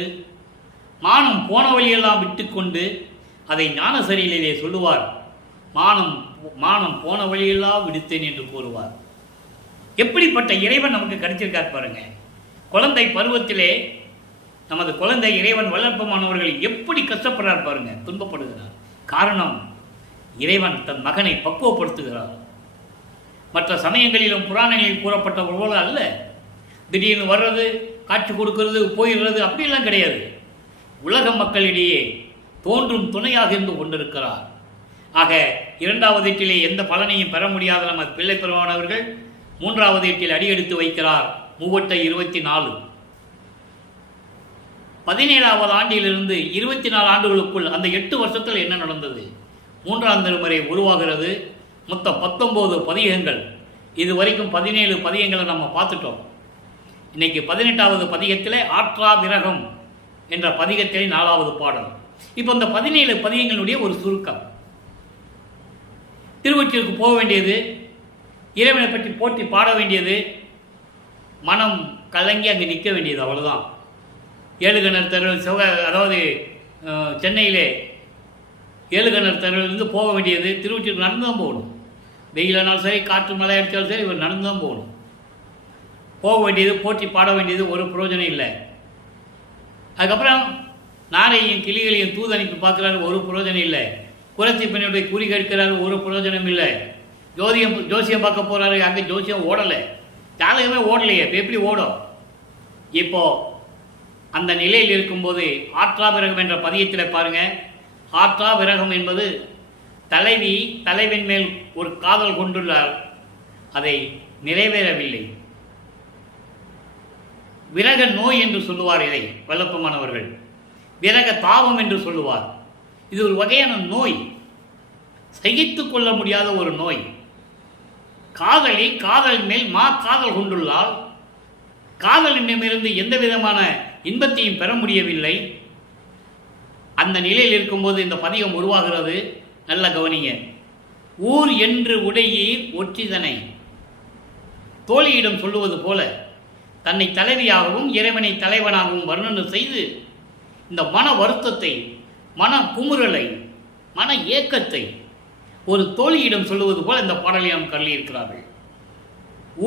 மானம் போன வழியெல்லாம் விட்டுக்கொண்டு, அதை ஞானசரியிலே சொல்லுவார், மானம் போன வழியெல்லாம் விடுத்தேன் என்று கூறுவார். எப்படிப்பட்ட இறைவன் நமக்கு கிடைச்சிருக்கார் பாருங்க. குழந்தை பருவத்திலே நமது குழந்தை இறைவன் வளர்ப்பமானவர்கள் எப்படி கஷ்டப்படுறார் பாருங்க, துன்பப்படுகிறார். காரணம், இறைவன் தன் மகனை பக்குவப்படுத்துகிறார். மற்ற சமயங்களிலும் புராணங்களில் கூறப்பட்ட போல அல்ல, திடீர்னு வர்றது, காட்சி கொடுக்கிறது, போயிடுறது, அப்படியெல்லாம் கிடையாது. உலக மக்களிடையே தோன்றும் துணையாக இருந்து கொண்டிருக்கிறார். ஆக 2வது எட்டிலே எந்த பலனையும் பெற முடியாத நமது பிள்ளை பெருமானவர்கள் 3வது எட்டில் அடியெடுத்து வைக்கிறார். 24 17வது ஆண்டிலிருந்து 24 ஆண்டுகளுக்குள் அந்த 8 வருஷத்தில் என்ன நடந்தது? 3ஆம் திருமுறை உருவாகிறது. மொத்தம் 19 பதிகங்கள். இது வரைக்கும் 17 பதிகங்களை நம்ம பார்த்துட்டோம். இன்னைக்கு 18வது பதிகத்திலே ஆற்றா விரகம் என்ற பதிகத்திலே 4வது பாடல். இப்போ இந்த 17 பதிகங்களுடைய ஒரு சுருக்கம். திருவொற்றிற்கு போக வேண்டியது, இறைவனை பற்றி போற்றி பாட வேண்டியது, மனம் கலங்கி அங்கே நிற்க வேண்டியது, அவ்வளோதான். ஏழுகணர் தெரு அதாவது சென்னையிலே ஏழுகணர் தெருவிலிருந்து போக வேண்டியது திருவொற்றிற்கு நடந்து தான் போகணும். வெயிலானாலும் சரி, காற்று மழை அடித்தாலும் சரி, இவர் நடந்து தான் போகணும். போக வேண்டியது, போற்றி பாட வேண்டியது, ஒரு பிரயோஜனம் இல்லை. அதுக்கப்புறம் நாரையும் கிளிகளையும் தூதனுக்கு பார்க்குறாரு, ஒரு பிரயோஜனம் இல்லை. குரத்தி பெண்ணுடைய குறி கேட்கிறாரு, ஒரு பிரயோஜனம் இல்லை. ஜோசியம் பார்க்க போகிறாரு, அங்கே ஜோசியம் ஓடலை, ஜாதகமே ஓடலையே, இப்போ எப்படி ஓடும்? இப்போ அந்த நிலையில் இருக்கும்போது ஆற்றா விரகம் என்ற பதியத்தில் பாருங்க, ஆற்றா விரகம் என்பது தலைவி தலைவன் மேல் ஒரு காதல் கொண்டுள்ளார், அதை நிறைவேறவில்லை. விரக நோய் என்று சொல்லுவார் இதை வல்லப்பமானவர்கள். விரக தாபம் என்று சொல்லுவார். இது ஒரு வகையான நோய். சகித்து கொள்ள முடியாத ஒரு நோய். காதலி காதல் மேல் காதல் கொண்டுள்ளால் காதலிடமிருந்து எந்த விதமான இன்பத்தையும் பெற முடியவில்லை. அந்த நிலையில் இருக்கும்போது இந்த பதிகம் உருவாகிறது. நல்ல கவனிங்க. ஊர் என்று உடையீர் ஒற்றிதனை. தோழியிடம் சொல்லுவது போல தன்னை தலைவியாகவும் இறைவனை தலைவனாகவும் வர்ணனை செய்து இந்த மன வருத்தத்தை, மன குமுறலை, மன ஏக்கத்தை ஒரு தோழியிடம் சொல்லுவது போல இந்த பாடலை நாம் கல்லியிருக்கிறார்கள்.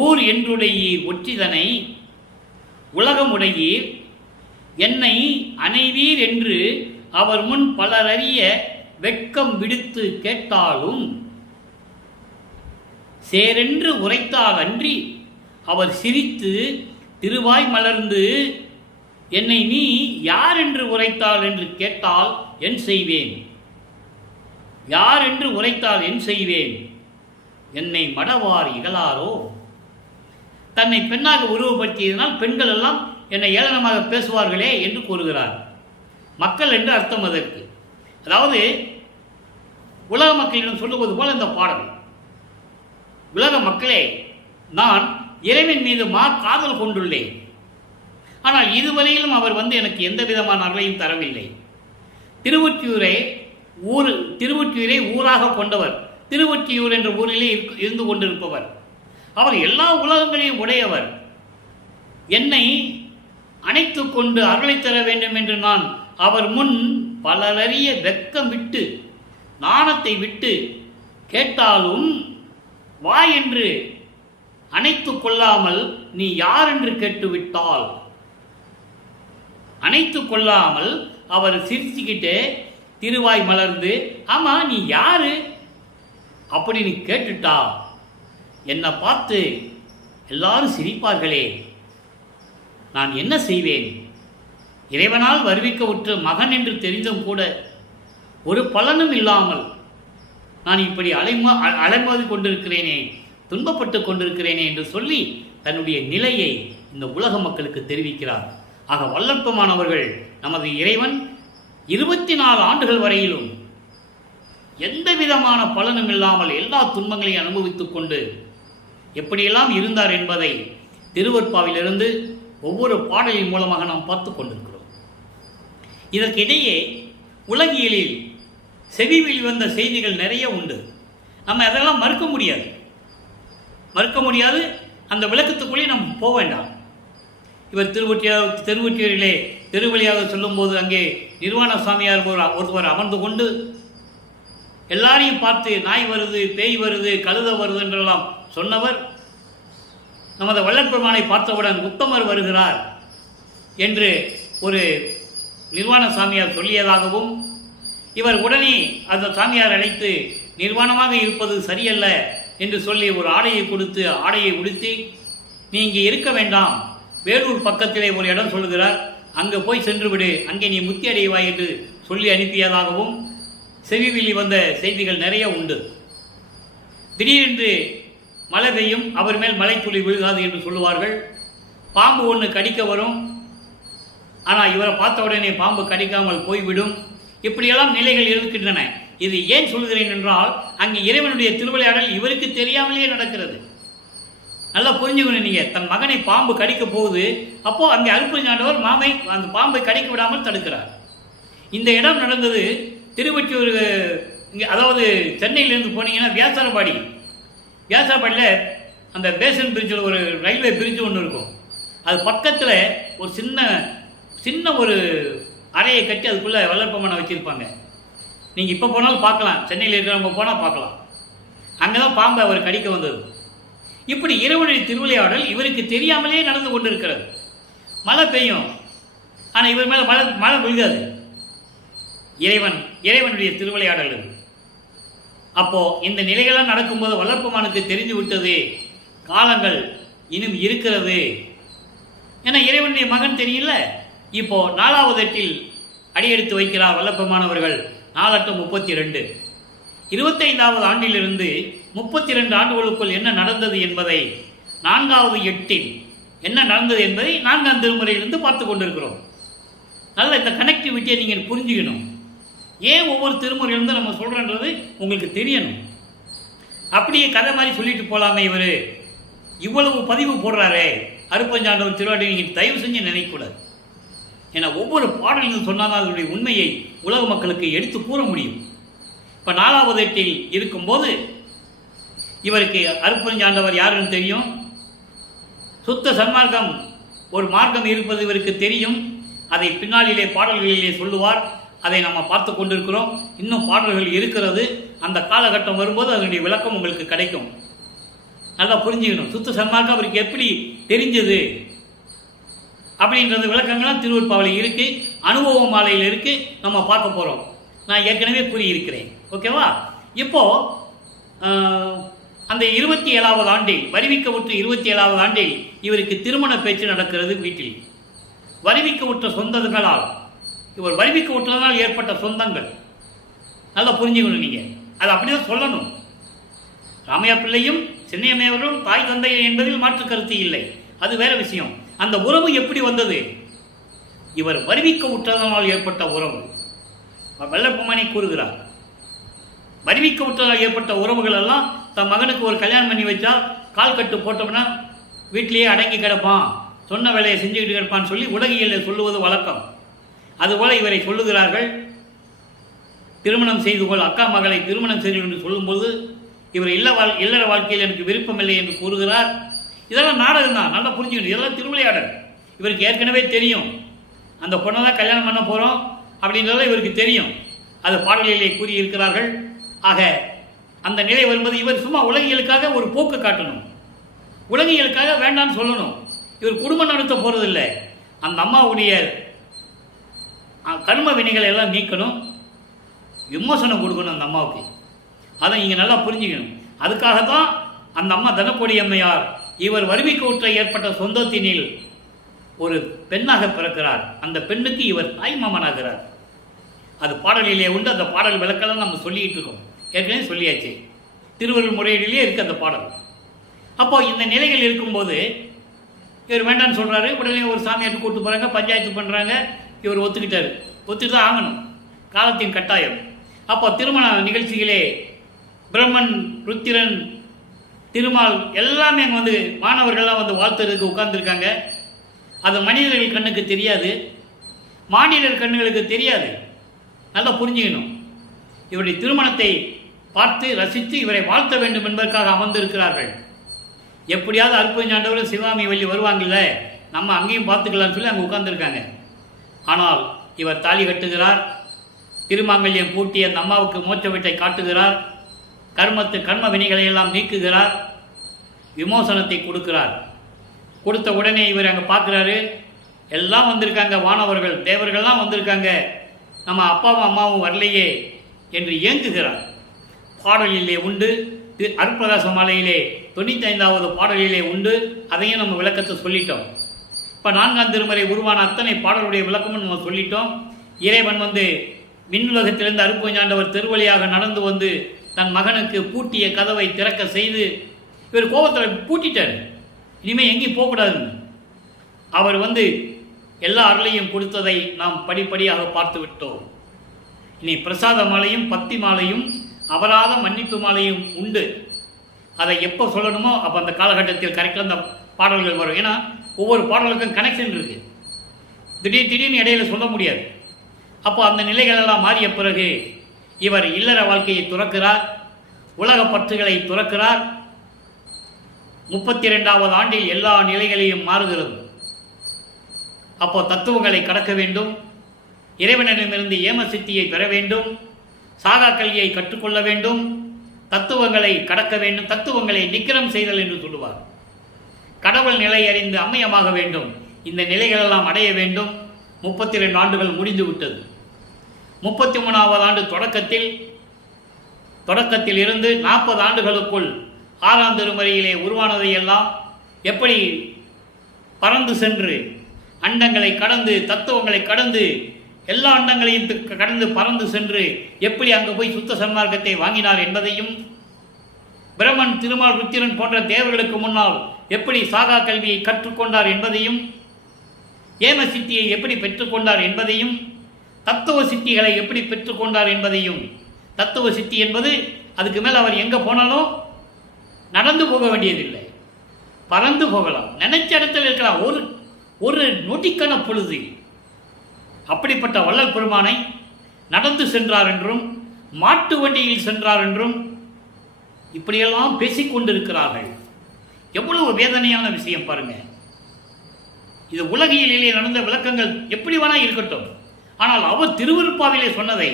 ஊர் என்றுடையீர் ஒற்றிதனை உலகமுடையீர் என்னை அணைவீர் என்று அவர் முன் பலரறிய வெட்கம் விடுத்து கேட்டாலும் சேரென்று உரைத்தால் அன்றி அவர் சிரித்து திருவாய் மலர்ந்து என்னை நீ யார் என்று உரைத்தாள் என்று கேட்டால் என் செய்வேன், யார் என்று உரைத்தால் என் செய்வேன், என்னை மடவார் இகழாரோ. தன்னை பெண்ணாக உருவப்படுத்தியதனால் பெண்கள் எல்லாம் என்னை ஏளனமாக பேசுவார்களே என்று கூறுகிறார். மக்கள் என்று அர்த்தம் அதற்கு. அதாவது உலக மக்களிடம் சொல்லுவது போல இந்த பாடல். உலக மக்களே, நான் இறைவன் மீது காதல் கொண்டுள்ளேன். ஆனால் இதுவரையிலும் அவர் எனக்கு எந்த விதமான அருளையும் தரவில்லை. திருவொற்றியூரை ஊராக கொண்டவர், திருவொற்றியூர் என்ற ஊரிலே இருந்து கொண்டிருப்பவர், அவர் எல்லா உலகங்களையும் உடையவர். என்னை அணைத்து கொண்டு அருளை தர வேண்டும் என்று நான் அவர் முன் பலரறிய வெட்கம் விட்டு நாணத்தை விட்டு கேட்டாலும் வா என்று அணைத்து கொள்ளாமல் நீ யார் என்று கேட்டுவிட்டால், அணைத்து கொள்ளாமல் அவர் சிரிச்சுக்கிட்டே திருவாய் மலர்ந்து ஆமா நீ யாரு அப்படின்னு கேட்டுட்டா என்னை பார்த்து எல்லாரும் சிரிப்பார்களே, நான் என்ன செய்வேன்? இறைவனால் வருவிக்க உற்ற மகன் என்று தெரிந்தும் கூட ஒரு பலனும் இல்லாமல் நான் இப்படி அலைமோதி கொண்டிருக்கிறேனே, துன்பப்பட்டு கொண்டிருக்கிறேனே என்று சொல்லி தன்னுடைய நிலையை இந்த உலக மக்களுக்கு தெரிவிக்கிறார். ஆக வல்லற்பமானவர்கள் நமது இறைவன் 24 ஆண்டுகள் வரையிலும் எந்த விதமான பலனும் இல்லாமல் எல்லா துன்பங்களையும் அனுபவித்துக் கொண்டு எப்படியெல்லாம் இருந்தார் என்பதை திருவற்பாவிலிருந்து ஒவ்வொரு பாடலின் மூலமாக நாம் பார்த்து கொண்டிருக்கிறோம். இதற்கிடையே உலகியலில் செவி வெளிவந்த செய்திகள் நிறைய உண்டு. நம்ம அதெல்லாம் மறுக்க முடியாது. அந்த விளக்கத்துக்குள்ளே நம்ம போக வேண்டாம். இவர் திருவொற்றியூரிலே திருவழியாக சொல்லும்போது அங்கே நிர்வாண சாமியார் ஒருவர் அமர்ந்து கொண்டு எல்லாரையும் பார்த்து நாய் வருது, பேய் வருது, கழுத வருது என்றெல்லாம் சொன்னவர் நமது வல்லற்பெருமானை பார்த்தவுடன் உத்தமர் வருகிறார் என்று ஒரு நிர்வாண சாமியார் சொல்லியதாகவும், இவர் உடனே அந்த சாமியார் அழைத்து நிர்வாணமாக இருப்பது சரியல்ல என்று சொல்லி ஒரு ஆடையை கொடுத்து ஆடையை உடுத்தி நீ இங்கே இருக்க வேண்டாம், வேலூர் பக்கத்திலே ஒரு இடம் சொல்லுகிறார், அங்கே போய் சென்று விடு, அங்கே நீ முத்தி அடைவாய் என்று சொல்லி அனுப்பியதாகவும் செவிவெளி வந்த செய்திகள் நிறைய உண்டு. திடீரென்று மழை பெய்யும், அவர் மேல் மலைத்துளி விழுகாது என்று சொல்லுவார்கள். பாம்பு ஒன்று கடிக்க வரும், ஆனால் இவரை பார்த்த உடனே பாம்பு கடிக்காமல் போய்விடும். இப்படியெல்லாம் நிலைகள் இருக்கின்றன. இது ஏன் சொல்கிறேன் என்றால் அங்கே இறைவனுடைய திருவிளையாடல் இவருக்கு தெரியாமலேயே நடக்கிறது. நல்லா புரிஞ்சுக்கணும். நீங்கள் தன் மகனை பாம்பு கடிக்க போகுது, அப்போ அங்கே அருட்பெருஞ்சாண்டவர் மாமை அந்த பாம்பை கடிக்க விடாமல் தடுக்கிறார். இந்த இடம் நடந்தது திருவொற்றியூர், அதாவது சென்னையிலேருந்து போனீங்கன்னா வியாசாரபாடியில் அந்த பேசன் பிரிட்ஜில் ஒரு ரயில்வே பிரிட்ஜ் ஒன்று இருக்கும். அது பக்கத்தில் ஒரு சின்ன ஒரு அறையை கட்டி அதுக்குள்ளே வல்லற்பெருமானை வச்சுருப்பாங்க. நீங்கள் இப்போ போனாலும் பார்க்கலாம், சென்னையில் இருக்கிறவங்க போனால் பார்க்கலாம். அங்கே தான் பாம்பை அவர் கடிக்க வந்தது. இப்படி இறைவனுடைய திருவிளையாடல் இவருக்கு தெரியாமலே நடந்து கொண்டிருக்கிறது. மழை பெய்யும், ஆனால் இவர் மேலே மழை விழுகாது. இறைவனுடைய திருவிளையாடல். அப்போ இந்த நிலைகளாக நடக்கும்போது வல்லற்பெருமானுக்கு தெரிந்து விட்டது, காலங்கள் இன்னும் இருக்கிறது. ஏன்னா இறைவனுடைய மகன் தெரியல. இப்போ 4வது எட்டில் அடியெடுத்து வைக்கிறார் வல்லற்பெருமானவர்கள். 4×32 25வது ஆண்டிலிருந்து 32 ஆண்டுகளுக்குள் என்ன நடந்தது என்பதை 4வது எட்டில் என்ன நடந்தது என்பதை 4ஆம் திருமுறையிலிருந்து பார்த்து கொண்டிருக்கிறோம். நல்ல இந்த கனெக்டிவிட்டியை நீங்கள் புரிஞ்சுக்கணும். ஏன் ஒவ்வொரு திருமுறையிலிருந்து நம்ம சொல்கிறன்றது உங்களுக்கு தெரியணும். அப்படியே கதை மாதிரி சொல்லிட்டு போகலாமே இவர் இவ்வளவு பதிவு போடுறாரே அருப்பஞ்சாண்டவர் திருவாடி, நீங்கள் தயவு செஞ்சு நினைக்கக்கூடாது. ஏன்னா ஒவ்வொரு பாடல்களும் சொன்னால் அதனுடைய உண்மையை உலக மக்களுக்கு எடுத்து கூற முடியும். இப்போ 4வது எட்டில் இருக்கும்போது இவருக்கு அருப்பஞ்சாண்டவர் யாருன்னு தெரியும். சுத்த சன்மார்க்கம் ஒரு மார்க்கம் இருப்பது இவருக்கு தெரியும். அதை பின்னாளிலே பாடல்களிலே சொல்லுவார். அதை நம்ம பார்த்து கொண்டிருக்கிறோம். இன்னும் பாடல்கள் இருக்கிறது. அந்த காலகட்டம் வரும்போது அதனுடைய விளக்கம் உங்களுக்கு கிடைக்கும். நல்லா புரிஞ்சுக்கணும். சுத்த சன்மார்க்கம் அவருக்கு எப்படி தெரிஞ்சது அப்படின்றது விளக்கங்கள்லாம் திருவருட்பாவில் இருக்கு, அனுபவ மாலையில் இருக்கு. நம்ம பார்க்க போகிறோம். நான் ஏற்கனவே கூறியிருக்கிறேன். ஓகேவா? இப்போ அந்த 27வது ஆண்டில், வரிவிக்கவுற்ற 27வது ஆண்டில் இவருக்கு திருமண பேச்சு நடக்கிறது வீட்டில். வரிவிக்கவுற்ற சொந்தங்களால், இவர் வரிவிக்கவுற்றதனால் ஏற்பட்ட சொந்தங்கள் நல்லா புரிஞ்சுக்கணும். நீங்கள் அதை அப்படிதான் சொல்லணும். ராமையா பிள்ளையும் சின்னையம்மையவரும் தாய் தந்தை என்பதில் மாற்று கருத்து இல்லை. அது வேற விஷயம். அந்த உறவு எப்படி வந்தது? இவர் வரிவிக்கவுற்றதனால் ஏற்பட்ட உறவு. வெள்ளப்பமணி கூறுகிறார், வரிவிக்கவுற்றதால் ஏற்பட்ட உறவுகள் எல்லாம் தன் மகனுக்கு ஒரு கல்யாணம் பண்ணி வச்சா கால் கட்டு போட்டோம்னா வீட்டிலேயே அடங்கி கிடப்பான், சொன்ன வேலையை செஞ்சுக்கிட்டு கிடப்பான்னு சொல்லி உலகியலில் சொல்லுவது வழக்கம். அதுபோல இவரை சொல்லுகிறார்கள், திருமணம் செய்து கொள், அக்கா மகளை திருமணம் செய்து என்று சொல்லும்போது இவர் இல்லற வாழ்க்கையில் எனக்கு விருப்பமில்லை என்று கூறுகிறார். இதெல்லாம் நாடகம் தான், நல்லா புரிஞ்சுக்கணும். இதெல்லாம் திருவிளையாடல். இவருக்கு ஏற்கனவே தெரியும் அந்த பொண்ணை தான் கல்யாணம் பண்ண போகிறோம் அப்படின்றத இவருக்கு தெரியும். அது பாடல்களிலே கூறியிருக்கிறார்கள். ஆக அந்த நிலை வரும்போது இவர் சும்மா உலகியலுக்காக ஒரு போக்கு காட்டணும், உலகியலுக்காக வேண்டான்னு சொல்லணும். இவர் குடும்பம் நடத்த போகிறதில்லை. அந்த அம்மாவுடைய கர்ம வினைகளை எல்லாம் நீக்கணும், விமோசனம் கொடுக்கணும் அந்த அம்மாவுக்கு. அதை இங்கே நல்லா புரிஞ்சுக்கணும். அதுக்காகத்தான் அந்த அம்மா தனக்கோடி அம்மையார் இவர் வறுமைக்கூற்ற ஏற்பட்ட சொந்தத்தினில் ஒரு பெண்ணாக பிறக்கிறார். அந்த பெண்ணுக்கு இவர் தாய் மாமனாகிறார். அது பாடலிலே உண்டு. அந்த பாடல் விளக்கெல்லாம் நம்ம சொல்லிக்கிட்டு இருக்கோம். ஏற்கனவே சொல்லியாச்சு. திருவருள் முறையீடிலே இருக்குது அந்த பாடல். அப்போ இந்த நிலைகள் இருக்கும்போது இவர் வேண்டான்னு சொல்கிறாரு. உடனே ஒரு சாமியார்ட்டு கூப்பிட்டு போகிறாங்க, பஞ்சாயத்து பண்ணுறாங்க. இவர் ஒத்துக்கிட்டார். ஒத்துக்கிட்டு தான் ஆகணும், காலத்தின் கட்டாயம். அப்போ திருமண நிகழ்ச்சிகளே பிரம்மன், ருத்திரன், திருமால் எல்லாமே வந்து மாணவர்கள்லாம் வந்து வாழ்த்துறதுக்கு உட்கார்ந்துருக்காங்க. அது மனிதர்கள் கண்ணுக்கு தெரியாது, மாநிலர் கண்ணுகளுக்கு தெரியாது. நல்லா புரிஞ்சுக்கணும். இவருடைய திருமணத்தை பார்த்து ரசித்து இவரை வாழ்த்த வேண்டும் என்பதற்காக அமர்ந்திருக்கிறார்கள். எப்படியாவது அருப்பஞ்சாண்டவர் சிவகாமி வள்ளி வருவாங்கல்ல, நம்ம அங்கேயும் பார்த்துக்கலாம்னு சொல்லி அங்கே உட்கார்ந்துருக்காங்க. ஆனால் இவர் தாலி கட்டுகிறார், திருமாங்கல்யம் பூட்டி அந்த அம்மாவுக்கு மோட்ச வீட்டை காட்டுகிறார், கர்ம வினைகளை எல்லாம் நீக்குகிறார், விமோசனத்தை கொடுக்கிறார். கொடுத்த உடனே இவர் அங்கே பார்க்குறாரு, எல்லாம் வந்திருக்காங்க, வானவர்கள் தேவர்கள்லாம் வந்திருக்காங்க, நம்ம அப்பாவும் அம்மாவும் வரலையே என்று ஏங்குகிறார். பாடலிலே உண்டு, அருட்பிரகாச மாலையிலே 95வது பாடலிலே உண்டு. அதையும் நம்ம விளக்கத்தை சொல்லிட்டோம். இப்போ 4ஆம் திருமுறை உருவான அத்தனை பாடலுடைய விளக்கமும் நம்ம சொல்லிட்டோம். இறைவன் வந்து விண்ணுலகத்திலிருந்து அருப்பஞ்சாண்டவர் திருவழியாக நடந்து வந்து தன் மகனுக்கு பூட்டிய கதவை திறக்க செய்து இவர் கோபத்தில் பூட்டிட்டார். இனிமேல் எங்கேயும் போகக்கூடாதுன்னு அவர் வந்து எல்லா அருளையும் கொடுத்ததை நாம் படிப்படியாக பார்த்து விட்டோம். இனி பிரசாத மாலையும் பக்தி மாலையும் அபராத மன்னிப்பு மாலையும் உண்டு. அதை எப்போ சொல்லணுமோ அப்போ அந்த காலகட்டத்தில் கரெக்டாக அந்த பாடல்கள் வரும். ஏன்னா ஒவ்வொரு பாடலுக்கும் கனெக்ஷன் இருக்குது. திடீர்னு இடையில சொல்ல முடியாது. அப்போ அந்த நிலைகளெல்லாம் மாறிய பிறகு இவர் இல்லற வாழ்க்கையை துறக்கிறார், உலக பற்றுகளை துறக்கிறார். 32வது ஆண்டில் எல்லா நிலைகளையும் மாறுகிறது. அப்போ தத்துவங்களை கடக்க வேண்டும், இறைவனிடமிருந்து ஏம சித்தியை பெற வேண்டும், சாகா கல்வியை கற்றுக்கொள்ள வேண்டும், தத்துவங்களை கடக்க வேண்டும், தத்துவங்களை நிக்கிரம் செய்தல் என்று சொல்லுவார். கடவுள் நிலை அறிந்து அம்மையமாக வேண்டும். இந்த நிலைகளெல்லாம் அடைய வேண்டும். 32 ஆண்டுகள் முடிந்து விட்டது. 33வது ஆண்டு தொடக்கத்தில் இருந்து 40 ஆண்டுகளுக்குள் 6ஆம் திருமுறையிலே உருவானதையெல்லாம் எப்படி பறந்து சென்று அண்டங்களை கடந்து, தத்துவங்களை கடந்து, எல்லா அண்டங்களையும் கடந்து பறந்து சென்று எப்படி அங்கு போய் சுத்த சன்மார்க்கத்தை வாங்கினார் என்பதையும், பிரம்மன், திருமால், ருத்திரன் போன்ற தேவர்களுக்கு முன்னால் எப்படி சாகா கல்வியை கற்றுக்கொண்டார் என்பதையும், ஏம சித்தியை எப்படி பெற்றுக்கொண்டார் என்பதையும், தத்துவ சித்திகளை எப்படி பெற்றுக்கொண்டார் என்பதையும், தத்துவ சித்தி என்பது அதுக்கு மேல் அவர் எங்கே போனாலும் நடந்து போக வேண்டியதில்லை, பறந்து போகலாம், நினைச்ச இடத்துல இருக்கலாம், ஒரு நொடிக்கண பொழுது. அப்படிப்பட்ட வள்ளல் பெருமானை நடந்து சென்றார் என்றும் மாட்டு வண்டியில் சென்றார் என்றும் இப்படியெல்லாம் பேசிக்கொண்டிருக்கிறார்கள். எவ்வளவு வேதனையான விஷயம் பாருங்க. இது உலகியலிலே நடந்த விளக்கங்கள் எப்படி வேணா இருக்கட்டும், ஆனால் அவர் திருவருட்பாவிலே சொன்னதை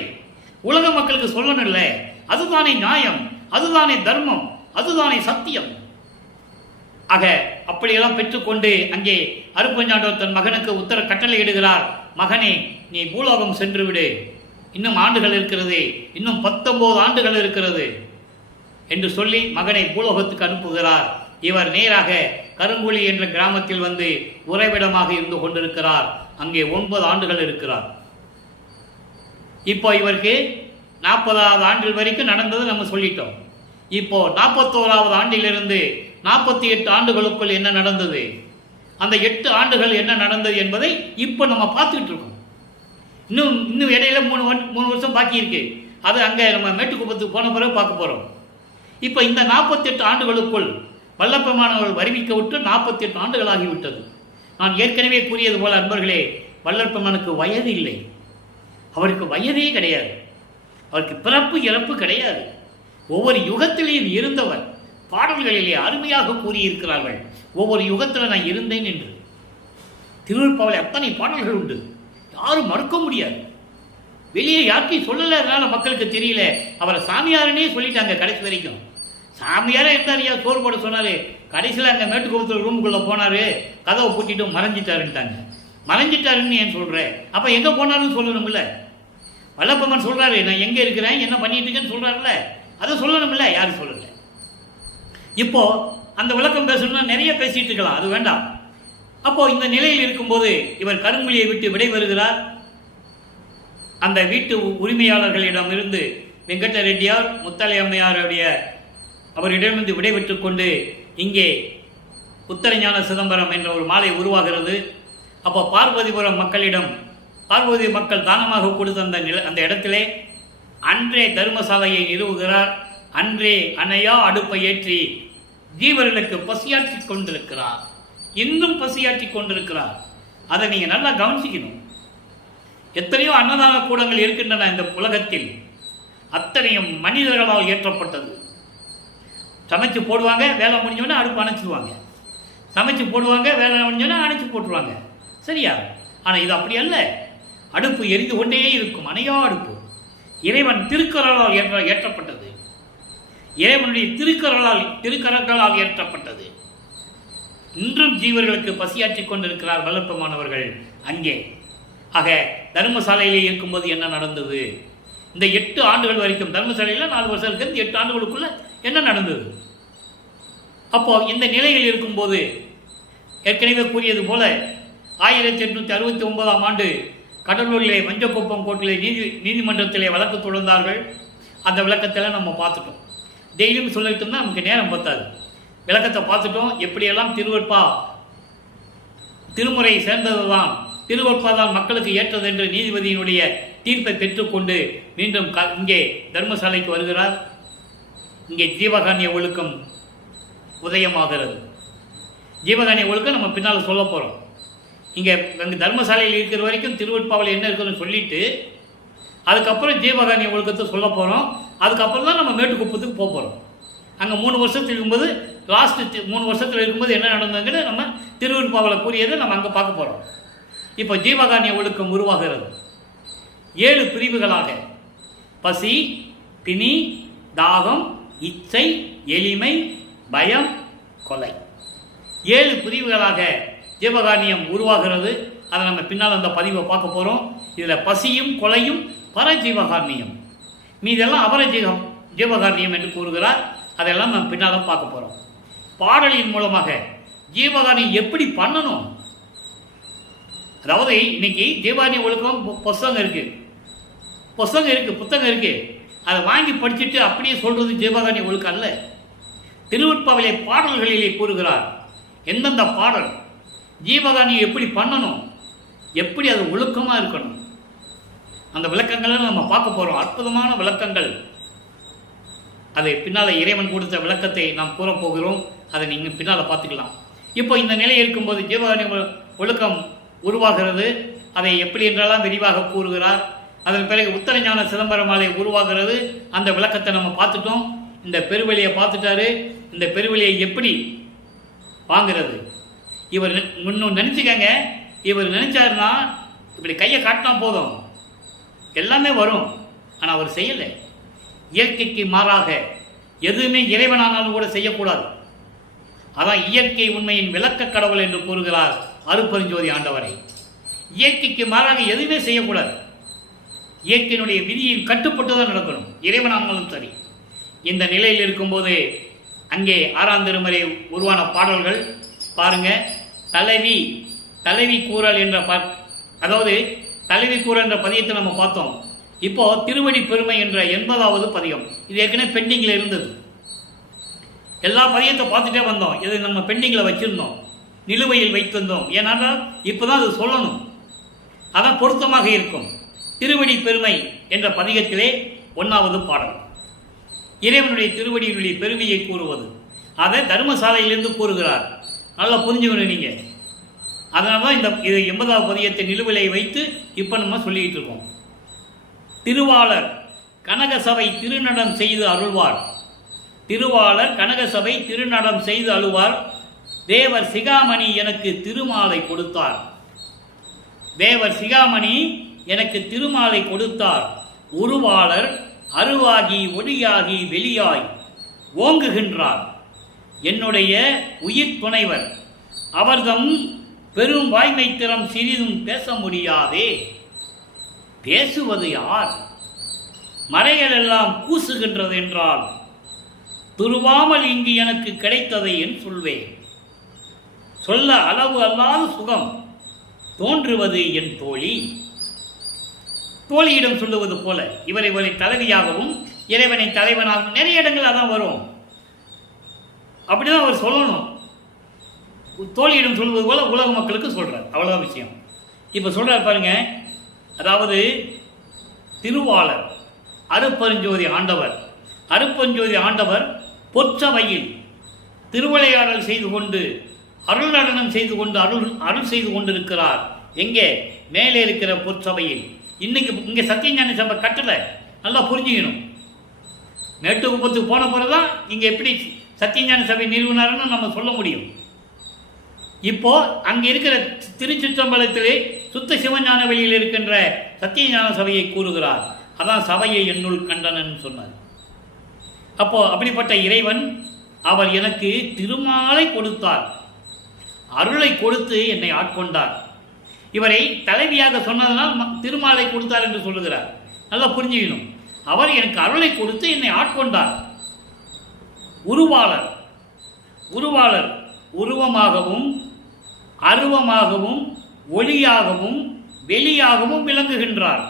உலக மக்களுக்கு சொல்லணும் இல்லை. அதுதானே நியாயம், அதுதானே தர்மம், அதுதானே சத்தியம். ஆக அப்படியெல்லாம் பெற்றுக்கொண்டு அங்கே அருப்பஞ்சாண்டவர் தன் மகனுக்கு உத்தர கட்டளை இடுகிறார். மகனே, நீ பூலோகம் சென்று விடு, இன்னும் ஆண்டுகள் இருக்கிறது, இன்னும் 19 ஆண்டுகள் இருக்கிறது என்று சொல்லி மகனை பூலோகத்துக்கு அனுப்புகிறார். இவர் நேராக கருங்குழி என்ற கிராமத்தில் வந்து உறைவிடமாக இருந்து கொண்டிருக்கிறார். அங்கே 9 ஆண்டுகள் இருக்கிறார். இப்போ இவருக்கு 40வது ஆண்டு வரைக்கும் நடந்தது நம்ம சொல்லிட்டோம். இப்போ 41வது ஆண்டிலிருந்து 48 ஆண்டுகளுக்குள் என்ன நடந்தது, அந்த 8 ஆண்டுகள் என்ன நடந்தது என்பதை இப்போ நம்ம பார்த்துக்கிட்டு இருக்கோம். இன்னும் இடையில 3 வருஷம் பாக்கி இருக்கு. அது அங்கே நம்ம மேட்டுக்குப்பத்துக்கு போன பிறகு பார்க்க போகிறோம். இப்போ இந்த 48 ஆண்டுகளுக்குள் வல்லப்பெருமானவர்கள் வருவிக்க விட்டு 48 ஆண்டுகள் ஆகிவிட்டது. நான் ஏற்கனவே கூறியது போல அன்பர்களே, வல்லப்பெருமானுக்கு வயது இல்லை, அவருக்கு வயதே கிடையாது, அவருக்கு பிறப்பு இறப்பு கிடையாது. ஒவ்வொரு யுகத்திலேயும் இருந்தவர். பாடல்களிலே அருமையாக கூறியிருக்கிறார்கள், ஒவ்வொரு யுகத்தில் நான் இருந்தேன் என்று. திருவருட்பாவில் அத்தனை பாடல்கள் உண்டு, யாரும் மறுக்க முடியாது. வெளியே யாருக்கையும் சொல்லலை, அதனால மக்களுக்கு தெரியல. அவரை சாமியாரனே சொல்லிட்டாங்க கடைசி வரைக்கும். சாமியாரே இருந்தார், ஐயா சோறு போட சொன்னார். கடைசியில் அங்கே மேட்டுக்குப்பத்தில் ரூமுக்குள்ளே போனார், கதவை பூட்டிட்டு மறைஞ்சிட்டாருன்ட்டாங்க. மறைஞ்சிட்டாருன்னு ஏன் சொல்கிறேன்? அப்போ எங்கே போனாருன்னு சொல்லணும்ல. வல்லப்பெருமான் சொல்கிறாரு, நான் எங்கே இருக்கிறேன், என்ன பண்ணிட்டு இருக்கேன்னு சொல்கிறாருல்ல, அதை சொல்லணும்ல, யாரும் சொல்லலை. இப்போ அந்த விளக்கம் பேசணும்னா நிறைய பேசிட்டு இருக்கலாம், அது வேண்டாம். அப்போ இந்த நிலையில் இருக்கும்போது இவர் கருங்குழியை விட்டு விடைபெறுகிறார். அந்த வீட்டு உரிமையாளர்களிடமிருந்து வெங்கட்ட ரெட்டியார் முத்தாலி அம்மையாருடைய அவரிடமிருந்து விடைபெற்றுக் கொண்டு இங்கே உத்தரஞான சிதம்பரம் என்ற ஒரு மாலை உருவாகிறது. அப்போ பார்வதிபுரம் மக்களிடம், பார்வதி மக்கள் தானமாக கொடுத்த அந்த இடத்திலே அன்றே தர்மசாலையை நிறுவுகிறார். அன்றே அணையா அடுப்பை ஏற்றி ஜீவர்களுக்கு பசியாற்றி கொண்டிருக்கிறார். இன்னும் பசியாற்றி கொண்டிருக்கிறார். அதை நீங்கள் நல்லா கவனிச்சிக்கணும். எத்தனையோ அன்னதான கூடங்கள் இருக்கின்றன இந்த உலகத்தில். அத்தனையும் மனிதர்களால் ஏற்றப்பட்டது. சமைச்சு போடுவாங்க, வேலை முடிஞ்சோன்னா அடுப்பு அணைச்சிடுவாங்க. சமைச்சு போடுவாங்க, வேலை முடிஞ்சோன்னா அணைச்சி போட்டுருவாங்க. சரியா? ஆனால் இது அப்படி அல்ல. அடுப்பு எரிந்து கொண்டே இருக்கும், அணையா அடுப்பு. இறைவன் திருக்கரலால் ஏற்றப்பட்டது. இறைவனுடைய திருக்கரங்களால் ஏற்றப்பட்டது. இன்றும் ஜீவர்களுக்கு பசியாற்றி கொண்டிருக்கிறார் வல்லப்பெருமானவர்கள் அங்கே. ஆக தர்மசாலையிலே இருக்கும்போது என்ன நடந்தது, இந்த 8 ஆண்டுகள் வரைக்கும், தர்மசாலையில் 4 வருஷம் இருக்கிறது, 8 ஆண்டுகளுக்குள்ள என்ன நடந்தது? அப்போ இந்த நிலையில் இருக்கும்போது ஏற்கனவே கூறியது போல 1869ஆம் ஆண்டு கடலூரிலே மஞ்சக்குப்பம் கோட்டிலே நீதிமன்றத்திலே வழக்கு தொடர்ந்தார்கள். அந்த விளக்கத்தில் நம்ம பார்த்துட்டோம். டெய்லியும் சொல்லிட்டு இருந்தால் நமக்கு நேரம் பத்தாது. விளக்கத்தை பார்த்துட்டோம். எப்படியெல்லாம் திருமுறை சேர்ந்தது தான், திருவருட்பா தான் மக்களுக்கு ஏற்றது என்று நீதிபதியினுடைய தீர்ப்பை பெற்றுக்கொண்டு மீண்டும் இங்கே தர்மசாலைக்கு வருகிறார். இங்கே ஜீவகானிய ஒழுக்கம் உதயமாகிறது. ஜீவகானிய ஒழுக்கம் நம்ம பின்னால் சொல்ல போகிறோம். இங்கே தர்மசாலையில் இருக்கிற வரைக்கும் திருவருட்பாவில் என்ன இருக்குதுன்னு சொல்லிட்டு அதுக்கப்புறம் ஜீவகானிய ஒழுக்கத்தை சொல்ல போகிறோம். அதுக்கப்புறம் தான் நம்ம மேட்டுக்குப்பத்துக்கு போக போகிறோம். அங்கே 3 வருஷத்துக்கு இருக்கும்போது, லாஸ்ட்டு 3 வருஷத்தில் இருக்கும்போது என்ன நடந்ததுன்னு நம்ம திருவருட்பாவில் கூறியதை நம்ம அங்கே பார்க்க போகிறோம். இப்போ ஜீவகானிய ஒழுக்கம் உருவாகிறது 7 பிரிவுகளாக. பசி, பிணி, தாகம், இச்சை, எளிமை, பயம், கொலை, 7 பிரிவுகளாக ஜீவகானியம் உருவாகிறது. அதை நம்ம பின்னால் அந்த பதிவை பார்க்க போகிறோம். இதில் பசியும் கொலையும் பரஜீவகாரணியம், மீதெல்லாம் அபர ஜீவகாரணியம் என்று கூறுகிறார். அதெல்லாம் நம்ம பின்னால் பார்க்க போகிறோம். பாடலின் மூலமாக ஜீவகாரணியம் எப்படி பண்ணணும், அதாவது இன்னைக்கு ஜீவகாரணிய ஒழுக்கம் புத்தகம் இருக்குது, அதை வாங்கி படிச்சுட்டு அப்படியே சொல்றது ஜீவகாரணிய ஒழுக்கம் அல்ல. திருவருட்பாவிலே பாடல்களிலே கூறுகிறார் எந்தெந்த பாடல் ஜீவகாரணியம் எப்படி பண்ணணும், எப்படி அது ஒழுக்கமாக இருக்கணும். அந்த விளக்கங்களை நம்ம பார்க்க போகிறோம். அற்புதமான விளக்கங்கள். அதை பின்னால் இறைவன் கொடுத்த விளக்கத்தை நாம் கூறப்போகிறோம். அதை நீங்கள் பின்னால் பார்த்துக்கலாம். இப்போ இந்த நிலை இருக்கும்போது ஜீவகாருண்ய ஒழுக்கம் உருவாகிறது. அதை எப்படி என்றெல்லாம் விரிவாக கூறுகிறார். அதன் பிறகு உத்தரஞான சிதம்பர மாலை உருவாகிறது. அந்த விளக்கத்தை நம்ம பார்த்துட்டோம். இந்த பெருவெளியை பார்த்துட்டாரு. இந்த பெருவெளியை எப்படி வாங்கிறது? இவர் இன்னும் நினச்சிக்கங்க, இவர் நினச்சாருன்னா இப்படி கையை காட்டினா போதும், எல்லாமே வரும். ஆனால் அவர் செய்யலை. இயற்கைக்கு மாறாக எதுவுமே இறைவனானாலும் கூட செய்யக்கூடாது. அதான் இயற்கை உண்மையின் விளக்க கடவுள் என்று கூறுகிறார் அருட்பெருஞ்சோதி ஆண்டவரை. இயற்கைக்கு மாறாக எதுவுமே செய்யக்கூடாது. இயற்கையினுடைய விதியின் கட்டுப்பட்டு தான் நடக்கணும், இறைவனானாலும் சரி. இந்த நிலையில் இருக்கும்போது அங்கே 6ஆம் திருமுறை உருவான பாடல்கள் பாருங்க. தலைவி கூறல் என்ற அதாவது தலைவி கூறல் என்ற பதியத்தை நம்ம பார்த்தோம். இப்போ திருவடி பெருமை என்ற 80வது பதியம். இது ஏற்கனவே பெண்டிங்கில் இருந்தது. எல்லா பதியத்தை பார்த்துட்டே வந்தோம். இது நம்ம பெண்டிங்கில் வச்சிருந்தோம், நிலுவையில் வைத்திருந்தோம். ஏன்னா இப்போதான் அது சொல்லணும், அதான் பொருத்தமாக இருக்கும். திருவடி பெருமை என்ற பதிகத்திலே 1வது பாடல் இறைவனுடைய திருவடியினுடைய பெருமையை கூறுவது. அதை தர்மசாலையிலிருந்து கூறுகிறார். நல்லா புரிஞ்சுக்கணும் நீங்கள். அதனால தான் இது 80வது பதியத்தை நிலுவிலை வைத்து இப்போ நம்ம சொல்லிக்கிட்டு இருக்கோம். திருவாளர் கனகசபை திருநடம் செய்து அருள்வார். திருவாளர் கனகசபை திருநடம் செய்து அழுவார். தேவர் சிகாமணி எனக்கு திருமாலை கொடுத்தார். தேவர் சிகாமணி எனக்கு திருமாலை கொடுத்தார். உருவாளர் அருவாகி ஒளியாகி வெளியாய் ஓங்குகின்றார். என்னுடைய உயிர் துணைவர் அவர்தம் பெரும் வாய்மை திறம் சிறிதும் பேச முடியாதே. பேசுவது யார்? மறைகள் எல்லாம் கூசுகின்றது என்றால் துருவாமல் இங்கு எனக்கு கிடைத்ததை என் சொல்வேன். சொல்ல அளவு அல்லாத சுகம் தோன்றுவது என் தோழி. தோழியிடம் சொல்லுவது போல இவரை தலைவியாகவும் இறைவனை தலைவனாகவும் நிறைய இடங்கள் அதான் வரும். அப்படிதான் அவர் சொல்லணும். தோழியிடம் சொல்வது போல உலக மக்களுக்கு சொல்றார். அவ்வளவுதான் விஷயம். இப்ப சொல்றார் பாருங்க. அதாவது திருவாளர் அருட்பெருஞ்சோதி ஆண்டவர் பொற்சபையில் திருவிளையாடல் செய்து கொண்டு அருள் நடனம் செய்து கொண்டு அருள் செய்து கொண்டிருக்கிறார். எங்கே? மேலே இருக்கிற பொற்சபையில். இன்னைக்கு இங்கே சத்தியஞான சபை கட்டளை நல்லா புரிஞ்சுக்கணும். மேட்டுக்குப்பத்துக்கு போன பிறகுதான் இங்கே எப்படி சத்தியஞான சபை நிறுவனார்னு நம்ம சொல்ல முடியும். இப்போ அங்கே இருக்கிற திருச்சிற்றம்பலத்திலே சுத்த சிவஞான வெளியில் இருக்கின்ற சத்தியஞான சபையை கூறுகிறார். அதான் சபையை என்னுள் கண்டனன் சொன்னார். அப்போ அப்படிப்பட்ட இறைவன் அவர் எனக்கு திருமாலை கொடுத்தார், அருளை கொடுத்து என்னை ஆட்கொண்டார். இவரை தலைவியாக சொன்னதனால் திருமாலை கொடுத்தார் என்று சொல்லுகிறார். நல்லா புரிஞ்சுக்கணும். அவர் எனக்கு அருளை கொடுத்து என்னை ஆட்கொண்டார். உருவாளர் உருவமாகவும் அருவமாகவும் ஒளியாகவும் வெளியாகவும் விளங்குகின்றார்.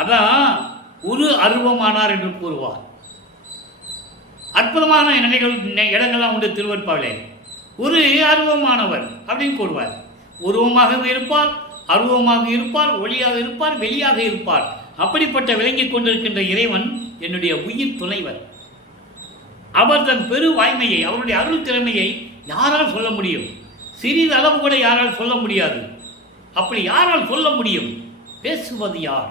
அதான் அருவமானார் என்று கூறுவார். அற்புதமான இடங்கள்லாம் உண்டு திருவற்பாவிலே. அருவமானவர் அப்படின்னு கூறுவார். உருவமாகவும் இருப்பார், அருவமாக இருப்பார், ஒளியாக இருப்பார், வெளியாக இருப்பார். அப்படிப்பட்ட விளங்கிக் கொண்டிருக்கின்ற இறைவன் என்னுடைய உயிர் துணைவர். அவர் தன் பெரு வாய்மையை, அவருடைய அருள் திறமையை யாரால் சொல்ல முடியும்? சிறிதளவு கூட யாரால் சொல்ல முடியாது. அப்படி யாரால் சொல்ல முடியும்? பேசுவது யார்?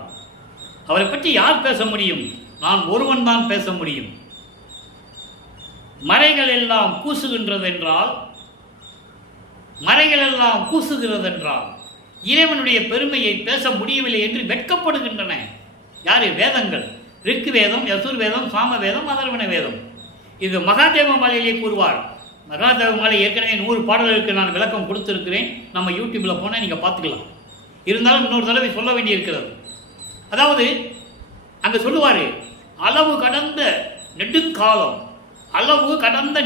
அவரை பற்றி யார் பேச முடியும்? நான் ஒருவன் தான் பேச முடியும். மறைகள் எல்லாம் கூசுகிறதென்றால் இறைவனுடைய பெருமையை பேச முடியவில்லை என்று வெட்கப்படுகின்றன. யாரு? வேதங்கள். ரிக்கு வேதம், யசுர் வேதம், சாம வேதம், அதர்வண வேதம். இது மகாதேவ மாலையிலே கூறுவார். மகாதேவ மாலை ஏற்கனவே 100 பாடல்களுக்கு நான் விளக்கம் கொடுத்திருக்கிறேன். நம்ம யூடியூப்ல போனால் நீங்க பார்த்துக்கலாம். இருந்தாலும் இன்னொரு தடவை சொல்ல வேண்டியிருக்கிறது. அதாவது அங்க சொல்லுவாரு, அளவு கடந்த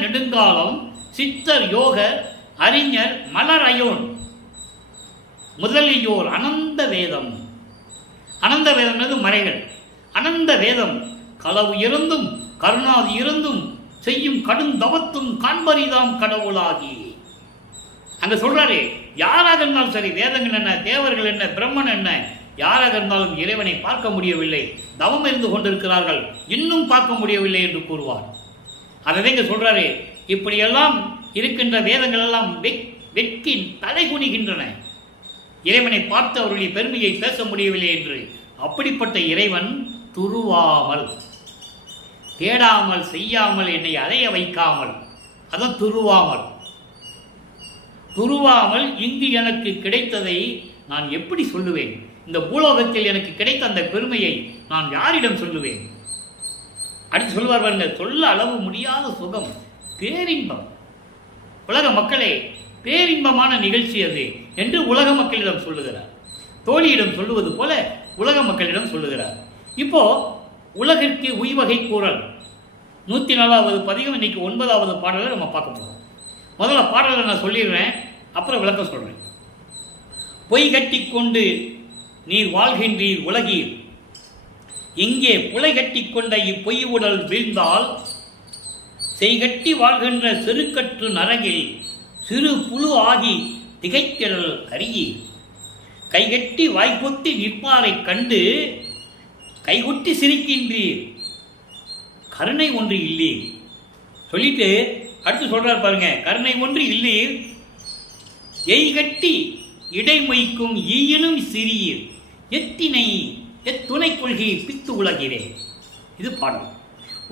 நெடுங்காலம் சித்தர் யோக அறிஞர் மலர் அயோன் முதலியோர் அனந்த வேதம். அனந்த வேதம் மறைகள். அனந்த வேதம் களவு இருந்தும் கருணாதி இருந்தும் செய்யும் கடுந்தவத்தும் காண்பரிதாம் கடவுளாகி. அங்க சொல்றாரு, யாராக இருந்தாலும் சரி, வேதங்கள் என்ன, தேவர்கள் என்ன, பிரம்மன் என்ன, யாராக இருந்தாலும் இறைவனை பார்க்க முடியவில்லை, தவம் இருந்து கொண்டிருக்கிறார்கள், இன்னும் பார்க்க முடியவில்லை என்று கூறுவார். அதை இங்க சொல்றாரு. இப்படியெல்லாம் இருக்கின்ற வேதங்கள் எல்லாம் வெட்கி தலை குனிகின்றன, இறைவனை பார்த்து அவருடைய பெருமையை பேச முடியவில்லை என்று. அப்படிப்பட்ட இறைவன் துருவாமல், தேடாமல், செய்யாமல், என்னை அலைய வைக்காமல், அதான் துருவாமல். துருவாமல் இங்கு எனக்கு கிடைத்ததை நான் எப்படி சொல்லுவேன்? இந்த பூலோகத்தில் எனக்கு கிடைத்த அந்த பெருமையை நான் யாரிடம் சொல்லுவேன்? அடுத்து சொல்லுவார் பாருங்க, சொல்ல அளவு முடியாத சுகம், பேரின்பம். உலக மக்களே, பேரின்பமான நிகழ்ச்சி அது என்று உலக மக்களிடம் சொல்லுகிறார். தோழியிடம் சொல்லுவது போல உலக மக்களிடம் சொல்லுகிறார். இப்போ உலகிற்கு உய்வகை கூறல் 104வது பதிகம், இன்னைக்கு 9வது பாடலை நம்ம பார்க்க போகிறோம். முதல்ல பாடலை நான் சொல்லிடுறேன், அப்புறம் விளக்கம் சொல்றேன். பொய் கட்டி கொண்டு நீர் வாழ்கின்றீர் உலகீர், இங்கே புலை கட்டி கொண்ட இப்பொய் உடல் வீழ்ந்தால் செய்கட்டி வாழ்கின்ற செருக்கற்று நரகில் சிறு புழு ஆகி திகைத்திடல் அறியீர். கைகட்டி வாய்ப்பொத்தி நிற்பாரை கண்டு கைகொட்டி சிரிக்கின்றீர், கருணை ஒன்று இல்லீர். சொல்லிட்டு அடுத்து சொல்றார் பாருங்க, கருணை ஒன்று இல்லீர், எய்கட்டி இடைமொய்க்கும் ஈயினும் சிறியீர், எத்தினை எத்துணை கொள்கை பித்து உலகிறே. இது பாடல்.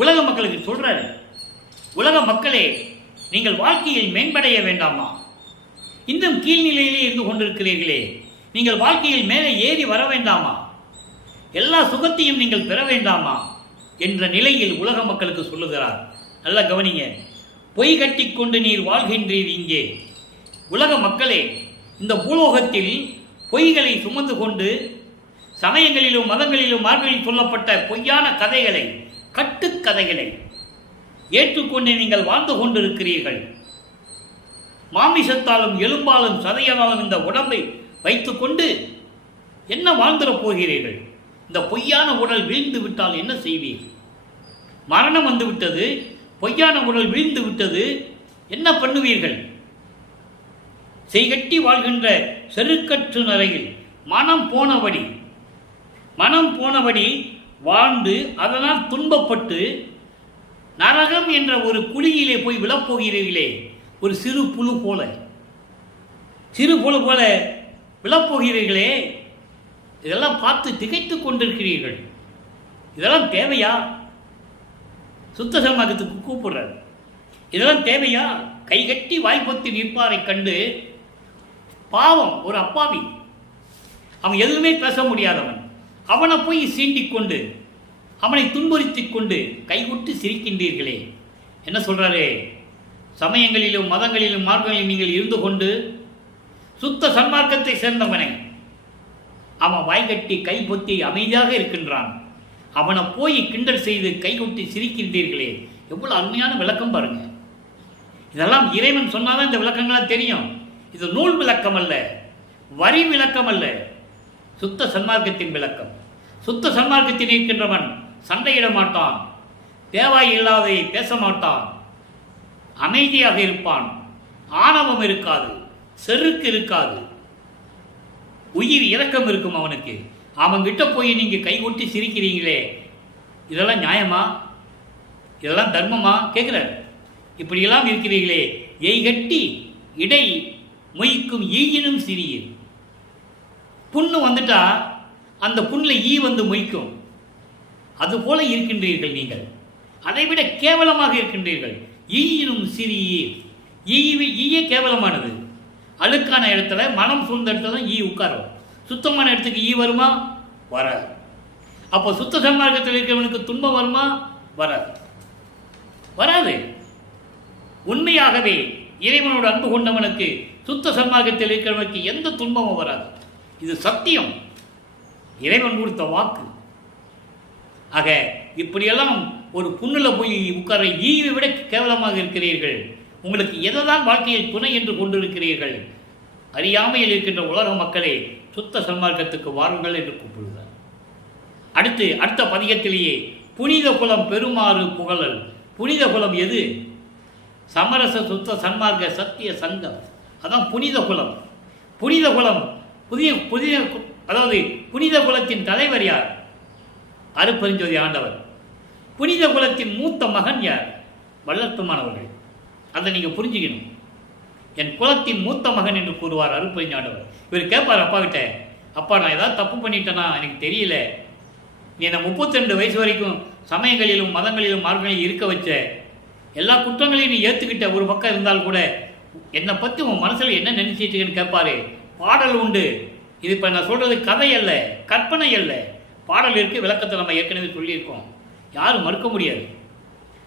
உலக மக்களுக்கு சொல்றாரு, உலக மக்களே, நீங்கள் வாழ்க்கையில் மேம்படைய வேண்டாமா? இன்னும் கீழ்நிலையிலே இருந்து கொண்டிருக்கிறீர்களே, நீங்கள் வாழ்க்கையில் மேலே ஏறி வர வேண்டாமா? எல்லா சுகத்தையும் நீங்கள் பெற வேண்டாமா என்ற நிலையில் உலக மக்களுக்கு சொல்லுகிறார். நல்லா கவனிங்க. பொய் கட்டி கொண்டு நீர் வாழ்கின்றீர் இங்கே. உலக மக்களே, இந்த பூலோகத்தில் பொய்களை சுமந்து கொண்டு சமயங்களிலும் மதங்களிலும் மார்களில் சொல்லப்பட்ட பொய்யான கதைகளை, கட்டுக்கதைகளை ஏற்றுக்கொண்டு நீங்கள் வாழ்ந்து கொண்டிருக்கிறீர்கள். மாமிசத்தாலும் எலும்பாலும் சதையாலும் இந்த உடம்பை வைத்துக்கொண்டு என்ன வாழ்ந்துடப் போகிறீர்கள்? இந்த பொய்யான உடல் வீழ்ந்து விட்டால் என்ன செய்வீர்கள்? மரணம் வந்து விட்டது, பொய்யான உடல் வீழ்ந்து விட்டது, என்ன பண்ணுவீர்கள்? செய்கட்டி வாழ்கின்ற செருக்கற்று நரையில் மனம் போனபடி வாழ்ந்து அதனால் துன்பப்பட்டு நரகம் என்ற ஒரு குழியிலே போய் விழப்போகிறீர்களே, ஒரு சிறு புழு போல விழப்போகிறீர்களே. இதெல்லாம் பார்த்து திகைத்துக் கொண்டிருக்கிறீர்கள். இதெல்லாம் தேவையா? சுத்த சமாஜத்துக்கு கூப்பிடுறார். இதெல்லாம் தேவையா? கைகட்டி வாய்ப்பொத்தி நிற்பாரை கண்டு, பாவம் ஒரு அப்பாவி, அவன் எதுவுமே பேச முடியாதவன், அவனை போய் சீண்டிக் கொண்டு அவனை துன்புறுத்திக் கொண்டு கைகொட்டி சிரிக்கின்றீர்களே. என்ன சொல்றாரு? சமயங்களிலும் மதங்களிலும் மார்க்கங்களிலும் நீங்கள் இருந்து கொண்டு சுத்த சன்மார்க்கத்தை சேர்ந்தவனை அவன் வாய்கட்டி கை பொத்தி அமைதியாக இருக்கின்றான், அவனை போய் கிண்டல் செய்து கைகொட்டி சிரிக்கின்றீர்களே. எவ்வளவு அருமையான விளக்கம் பாருங்க. இதெல்லாம் இறைவன் சொன்னாதான் இந்த விளக்கங்களாம் தெரியும். இது நூல் விளக்கம் அல்ல, வரி விளக்கம் அல்ல, சுத்த சன்மார்க்கத்தின் விளக்கம். சுத்த சன்மார்க்கத்தில் இருக்கின்றவன் சண்டையிட மாட்டான், தேவாய் இல்லாதை பேச மாட்டான், அமைதியாக இருப்பான், ஆணவம் இருக்காது, செருக்கு இருக்காது, உயிர் இரக்கம் இருக்கும் அவனுக்கு. அவன்கிட்ட போய் நீங்க கைகொட்டி சிரிக்கிறீங்களே, இதெல்லாம் நியாயமா? இதெல்லாம் தர்மமா கேட்கிற? இப்படியெல்லாம் இருக்கிறீர்களே. எய்கட்டி இடை மொய்க்கும் ஈயினும் சிறியீர். புண்ணு வந்துட்டா அந்த புண்ணில் ஈ வந்து மொய்க்கும், அதுபோல இருக்கின்றீர்கள் நீங்கள். அதைவிட கேவலமாக இருக்கின்றீர்கள். ஈயினும் சிறியீர். ஈயே கேவலமானது. அழுக்கான இடத்துல, மனம் சூழ்ந்த இடத்துல தான் ஈ உட்காரும். சுத்தமான இடத்துக்கு ஈ வருமா? வராது. அப்போ சுத்த சன்மார்க்கத்தில் இருக்கிறவனுக்கு துன்பம் வருமா? வராது. உண்மையாகவே இறைவனோடு அன்பு கொண்டவனுக்கு, சுத்த சன்மார்க்கத்தில் இருக்கிறவனுக்கு எந்த துன்பமும் வராது. இது சத்தியம், இறைவன் கொடுத்த வாக்கு. ஆக இப்படியெல்லாம் ஒரு புண்ணுல போய் உட்கார ஈவை விட கேவலமாக இருக்கிறீர்கள். உங்களுக்கு எதைதான் வாழ்க்கையில் துணை என்று கொண்டிருக்கிறீர்கள்? அறியாமையில் இருக்கின்ற உலக மக்களே, சுத்த சன்மார்க்கத்துக்கு வாருங்கள் என்று கூப்பிடுகிறார். அடுத்த பதிகத்திலேயே புனித குலம் பெருமாறு புகழல். புனித குலம் எது? சமரச சுத்த சன்மார்க்க சத்திய சங்கம். அதான் புனித குலம். புனித குலம் அதாவது புனித குலத்தின் தலைவர் யார்? அருட்பெருஞ்சோதி ஆண்டவர். புனித குலத்தின் மூத்த மகன் யார்? வள்ளற்பெருமானவர்கள். அதை நீங்கள் புரிஞ்சுக்கணும். என் குலத்தின் மூத்த மகன் என்று கூறுவார் அருட்பெருஞ்சாண்டவர். இவர் கேட்பார் அப்பா கிட்ட, அப்பா நான் ஏதாவது தப்பு பண்ணிட்டேனா எனக்கு தெரியல, நீ என்னை 32 வயசு வரைக்கும் சமயங்களிலும் மதங்களிலும் மார்க்கங்களிலும் இருக்க வச்ச, எல்லா குற்றங்களையும் நீ ஏற்றுக்கிட்ட ஒரு பக்கம் இருந்தால் கூட என்னை பற்றி உன் மனசில் என்ன நினைச்சிட்டுன்னு கேட்பாரு. பாடல் உண்டு. இது இப்போ நான் சொல்கிறது கதை அல்ல, கற்பனை அல்ல, பாடல் இருக்குது. விளக்கத்தை நம்ம ஏற்கனவே சொல்லியிருக்கோம், யாரும் மறுக்க முடியாது.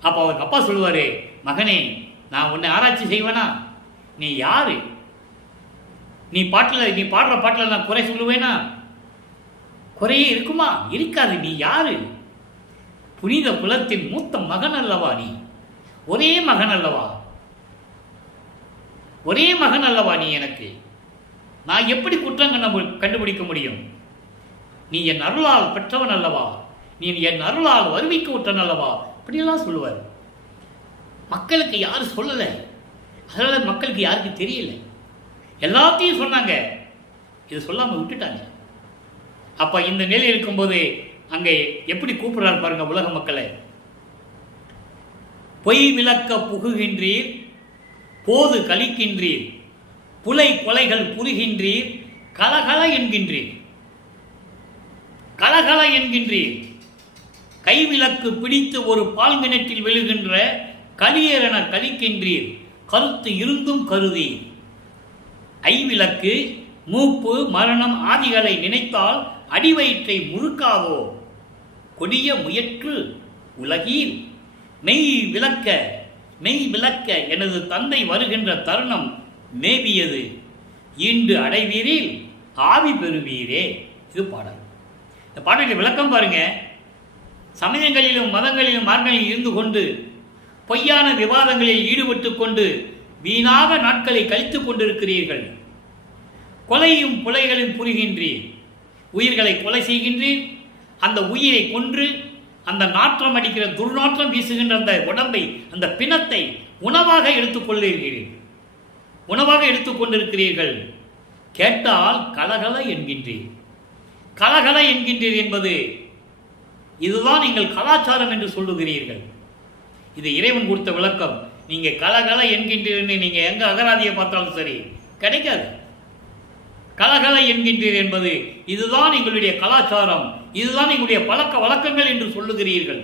அப்போ அவருக்கு அப்பா சொல்லுவார், மகனே நான் உன்னை ஆராய்ச்சி செய்வேனா? நீ யாரு? நீ பாடுற பாட்டில் நான் குறை சொல்லுவேனா? குறையே இருக்குமா? இருக்காது. நீ யாரு? புனித குலத்தின் மூத்த மகன் அல்லவா நீ? ஒரே மகன் அல்லவா? ஒரே மகன் அல்லவா நீ? எனக்கு நான் எப்படி குற்றம் கண்டுபிடிக்க முடியும்? நீ என் அருளால் பெற்றவன் அல்லவா? நீ என் அருளால் வருவிக்க விட்டவன் அல்லவா? இப்படியெல்லாம் சொல்லுவார். மக்களுக்கு யாரும் சொல்லலை, அதனால மக்களுக்கு யாருக்கு தெரியல. எல்லாத்தையும் சொன்னாங்க, இது சொல்லாமல் விட்டுட்டாங்க. அப்போ இந்த நிலை இருக்கும்போது அங்கே எப்படி கூப்பிடுறாரு பாருங்க உலக மக்களை. பொய் விளக்க புகுகின்றீர், போது கழிக்கின்றீர், புலை கொலைகள் புரிகின்றீர், கலகல என்கின்றீர். கலகல என்கின்றீர். கைவிளக்கு பிடித்து ஒரு பால்மினத்தில் விழுகின்ற கலியரென கழிக்கின்றீர், கருத்து இருந்தும் கருதி. ஐவிளக்கு மூப்பு மரணம் ஆதிகளை நினைத்தால் அடிவயிற்றை முறுக்காவோ, கொடிய முயற்று உலகீர் மெய் விளக்க எனது தந்தை வருகின்ற தருணம் மேவியது, ஈண்டு அடைவீரில் ஆவி பெறுவீரே. இது பாடல். இந்த பாடலில் விளக்கம் பாருங்க. சமயங்களிலும் மதங்களிலும் மார்க்கங்களில் இருந்து கொண்டு பொய்யான விவாதங்களில் ஈடுபட்டு கொண்டு வீணாக நாட்களை கழித்துக் கொண்டிருக்கிறீர்கள். கொலையும் புலைகளும் புரிகின்றீர், உயிர்களை கொலை செய்கின்றீர். அந்த உயிரை கொன்று அந்த நாற்றம் அடிக்கிற துர்நாற்றம் வீசுகின்ற அந்த உடம்பை, அந்த பிணத்தை உணவாக எடுத்துக்கொண்டிருக்கிறீர்கள். கேட்டால் கலகல என்கின்றீர். கலகல என்கின்றீர் என்பது இதுதான் எங்கள் கலாச்சாரம் என்று சொல்லுகிறீர்கள். இது இறைவன் கொடுத்த விளக்கம். நீங்க கலகல என்கின்றீர்னு நீங்க எங்க அகராதியை பார்த்தாலும் சரி கிடைக்காது. கலகல என்கின்றீர் என்பது இதுதான் எங்களுடைய கலாச்சாரம், இதுதான் எங்களுடைய பழக்க வழக்கங்கள் என்று சொல்லுகிறீர்கள்.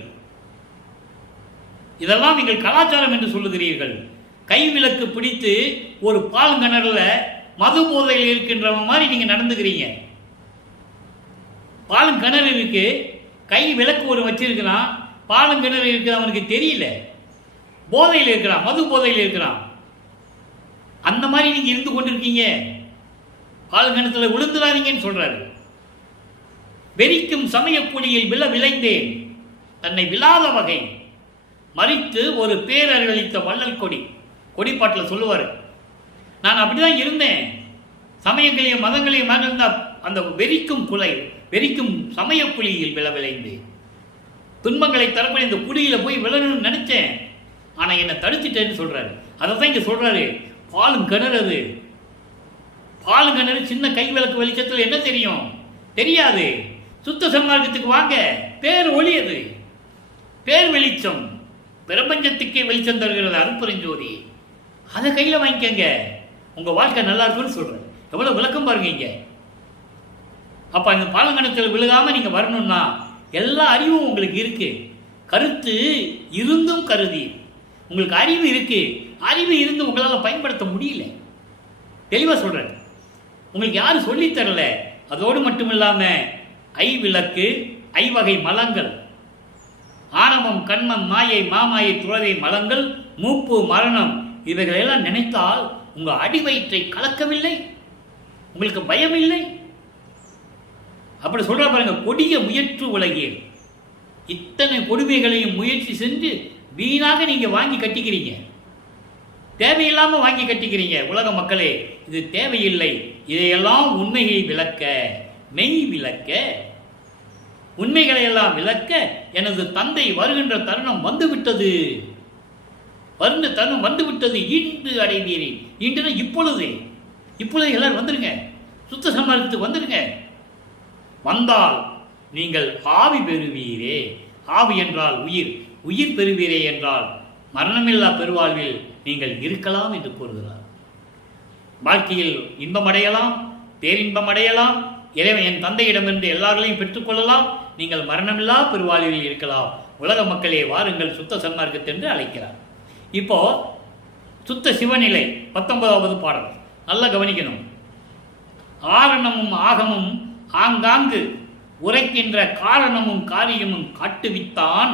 இதெல்லாம் எங்கள் கலாச்சாரம் என்று சொல்லுகிறீர்கள். கைவிளக்கு பிடித்து ஒரு பால் கிணறுல மது போதையில் இருக்கின்றவங்க மாதிரி நீங்க நடந்துக்கிறீங்க. பாலும் கிணறு இருக்கு, கை விளக்கு ஒரு வச்சிருக்கிறான், பாலும் கிணறு இருக்கு, அவனுக்கு தெரியல, போதையில் இருக்கிறான், மது போதையில் இருக்கிறான். அந்த மாதிரி நீங்க இருந்து கொண்டிருக்கீங்க. பால் கிணத்துல விழுந்துடாதீங்கன்னு சொல்றாரு. வெறிக்கும் சமய கூலியில் விளைந்தேன், தன்னை விழாத வகை மறித்து ஒரு பேரறிவளித்த வள்ளல் கொடிப்பாட்டில் சொல்லுவார். நான் அப்படிதான் இருந்தேன். சமயங்களையும் மதங்களையும் மறந்த அந்த வெறிக்கும் சமய புலியில் விளைந்தேன். துன்பங்களை தரக்கூடிய இந்த புலியில போய் விழணும்னு நினைச்சேன், ஆனா என்னை தடுத்துட்டேன்னு சொல்றாரு. அதை தான் இங்க சொல்றாரு. பாலும் கிணறு, அது பாலும் கிணறு. சின்ன கை விளக்கு வெளிச்சத்தில் என்ன தெரியும்? தெரியாது. சுத்த சன்மார்க்கத்துக்கு வாங்க, பேர் ஒளி, அது பேர் வெளிச்சம், பிரபஞ்சத்துக்கே வெளிச்சம் தருகிறது அருட்பெருஞ்சோதி. அதை கையில் வாங்கிக்கங்க, உங்க வாழ்க்கை நல்லா இருக்கும்னு சொல்றேன். எவ்வளவு விளக்கம் பாருங்க இங்க. அப்ப இந்த பாலங்கணத்தில் விழுகாம நீங்க வரணும்னா எல்லா அறிவும் உங்களுக்கு இருக்கு. கருத்து இருந்தும் கருதி. உங்களுக்கு அறிவு இருக்கு, அறிவு இருந்து உங்களால் பயன்படுத்த முடியல. தெளிவா சொல்றேன். உங்களுக்கு யாரும் சொல்லி தரல. அதோடு மட்டும் இல்லாம ஐவிளக்கு, ஐவகை மலங்கள், ஆணவம், கண்மம், மாயை, மாமாயை, துறவை மலங்கள், மூப்பு, மரணம், இவைகளெல்லாம் நினைத்தால் உங்க அடிவயிற்றை கலக்கவில்லை, உங்களுக்கு பயம் இல்லை. அப்படி சொல்ற பாருங்க. கொடிய முயற்று உலகில் இத்தனை கொடுமைகளையும் முயற்சி செஞ்சு வீணாக நீங்க வாங்கி கட்டிக்கிறீங்க. தேவையில்லாம வாங்கி கட்டிக்கிறீங்க. உலக மக்களே, இது தேவையில்லை. இதையெல்லாம் உண்மையை விளக்க, மெய் விளக்க, உண்மைகளை எல்லாம் விளக்க எனது தந்தை வருகின்ற தருணம் வந்துவிட்டது. வருகின்ற தருணம் வந்துவிட்டது. இன்று அடைவீரேன். இன்று இப்பொழுது எல்லாரும் வந்துருங்க, சுத்த சன்மார்க்கத்துக்கு வந்துருங்க. வந்தால் நீங்கள் ஆவி பெறுவீரே. ஆவி என்றால் உயிர், உயிர் பெறுவீரே என்றால் மரணமில்லா பெருவாழ்வில் நீங்கள் இருக்கலாம் என்று கூறுகிறார். வாழ்க்கையில் இன்பமடையலாம், பேரின்பம் அடையலாம், இறைவன் என் தந்தையிடமிருந்து எல்லார்களையும் பெற்றுக்கொள்ளலாம், நீங்கள் மரணமில்லா பெருவாழ்வில் இருக்கலாம். உலக மக்களே வாருங்கள் சுத்த சன்மார்க்கத்தென்று அழைக்கிறார். இப்போ சுத்த சிவநிலை 19வது பாடல் நல்லா கவனிக்கணும். ஆரணமும் ஆகமும் ஆங்காங்கு உரைக்கின்ற காரணமும் காரியமும் காட்டுவித்தான்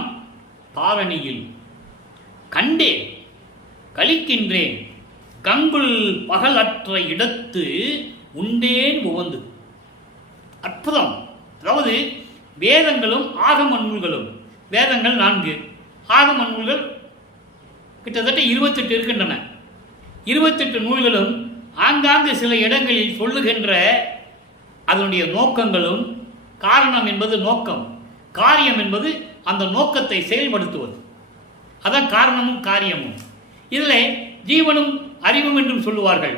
தாரணியில் கண்டேன் கழிக்கின்றேன் கங்குல் பகலற்ற இடத்து உண்டேன் உவந்து. அற்புதம். அதாவது வேதங்களும் ஆகம நூல்களும், வேதங்கள் 4, ஆகம நூல்கள் கிட்டத்தட்ட 28 இருக்கின்றன. 28 நூல்களும் ஆங்காங்கு சில இடங்களில் சொல்லுகின்ற அதனுடைய நோக்கங்களும், காரணம் என்பது நோக்கம், காரியம் என்பது அந்த நோக்கத்தை செயல்படுத்துவது, அதான் காரணமும் காரியமும். இதில் ஜீவனும் அறிவும் என்றும் சொல்லுவார்கள்.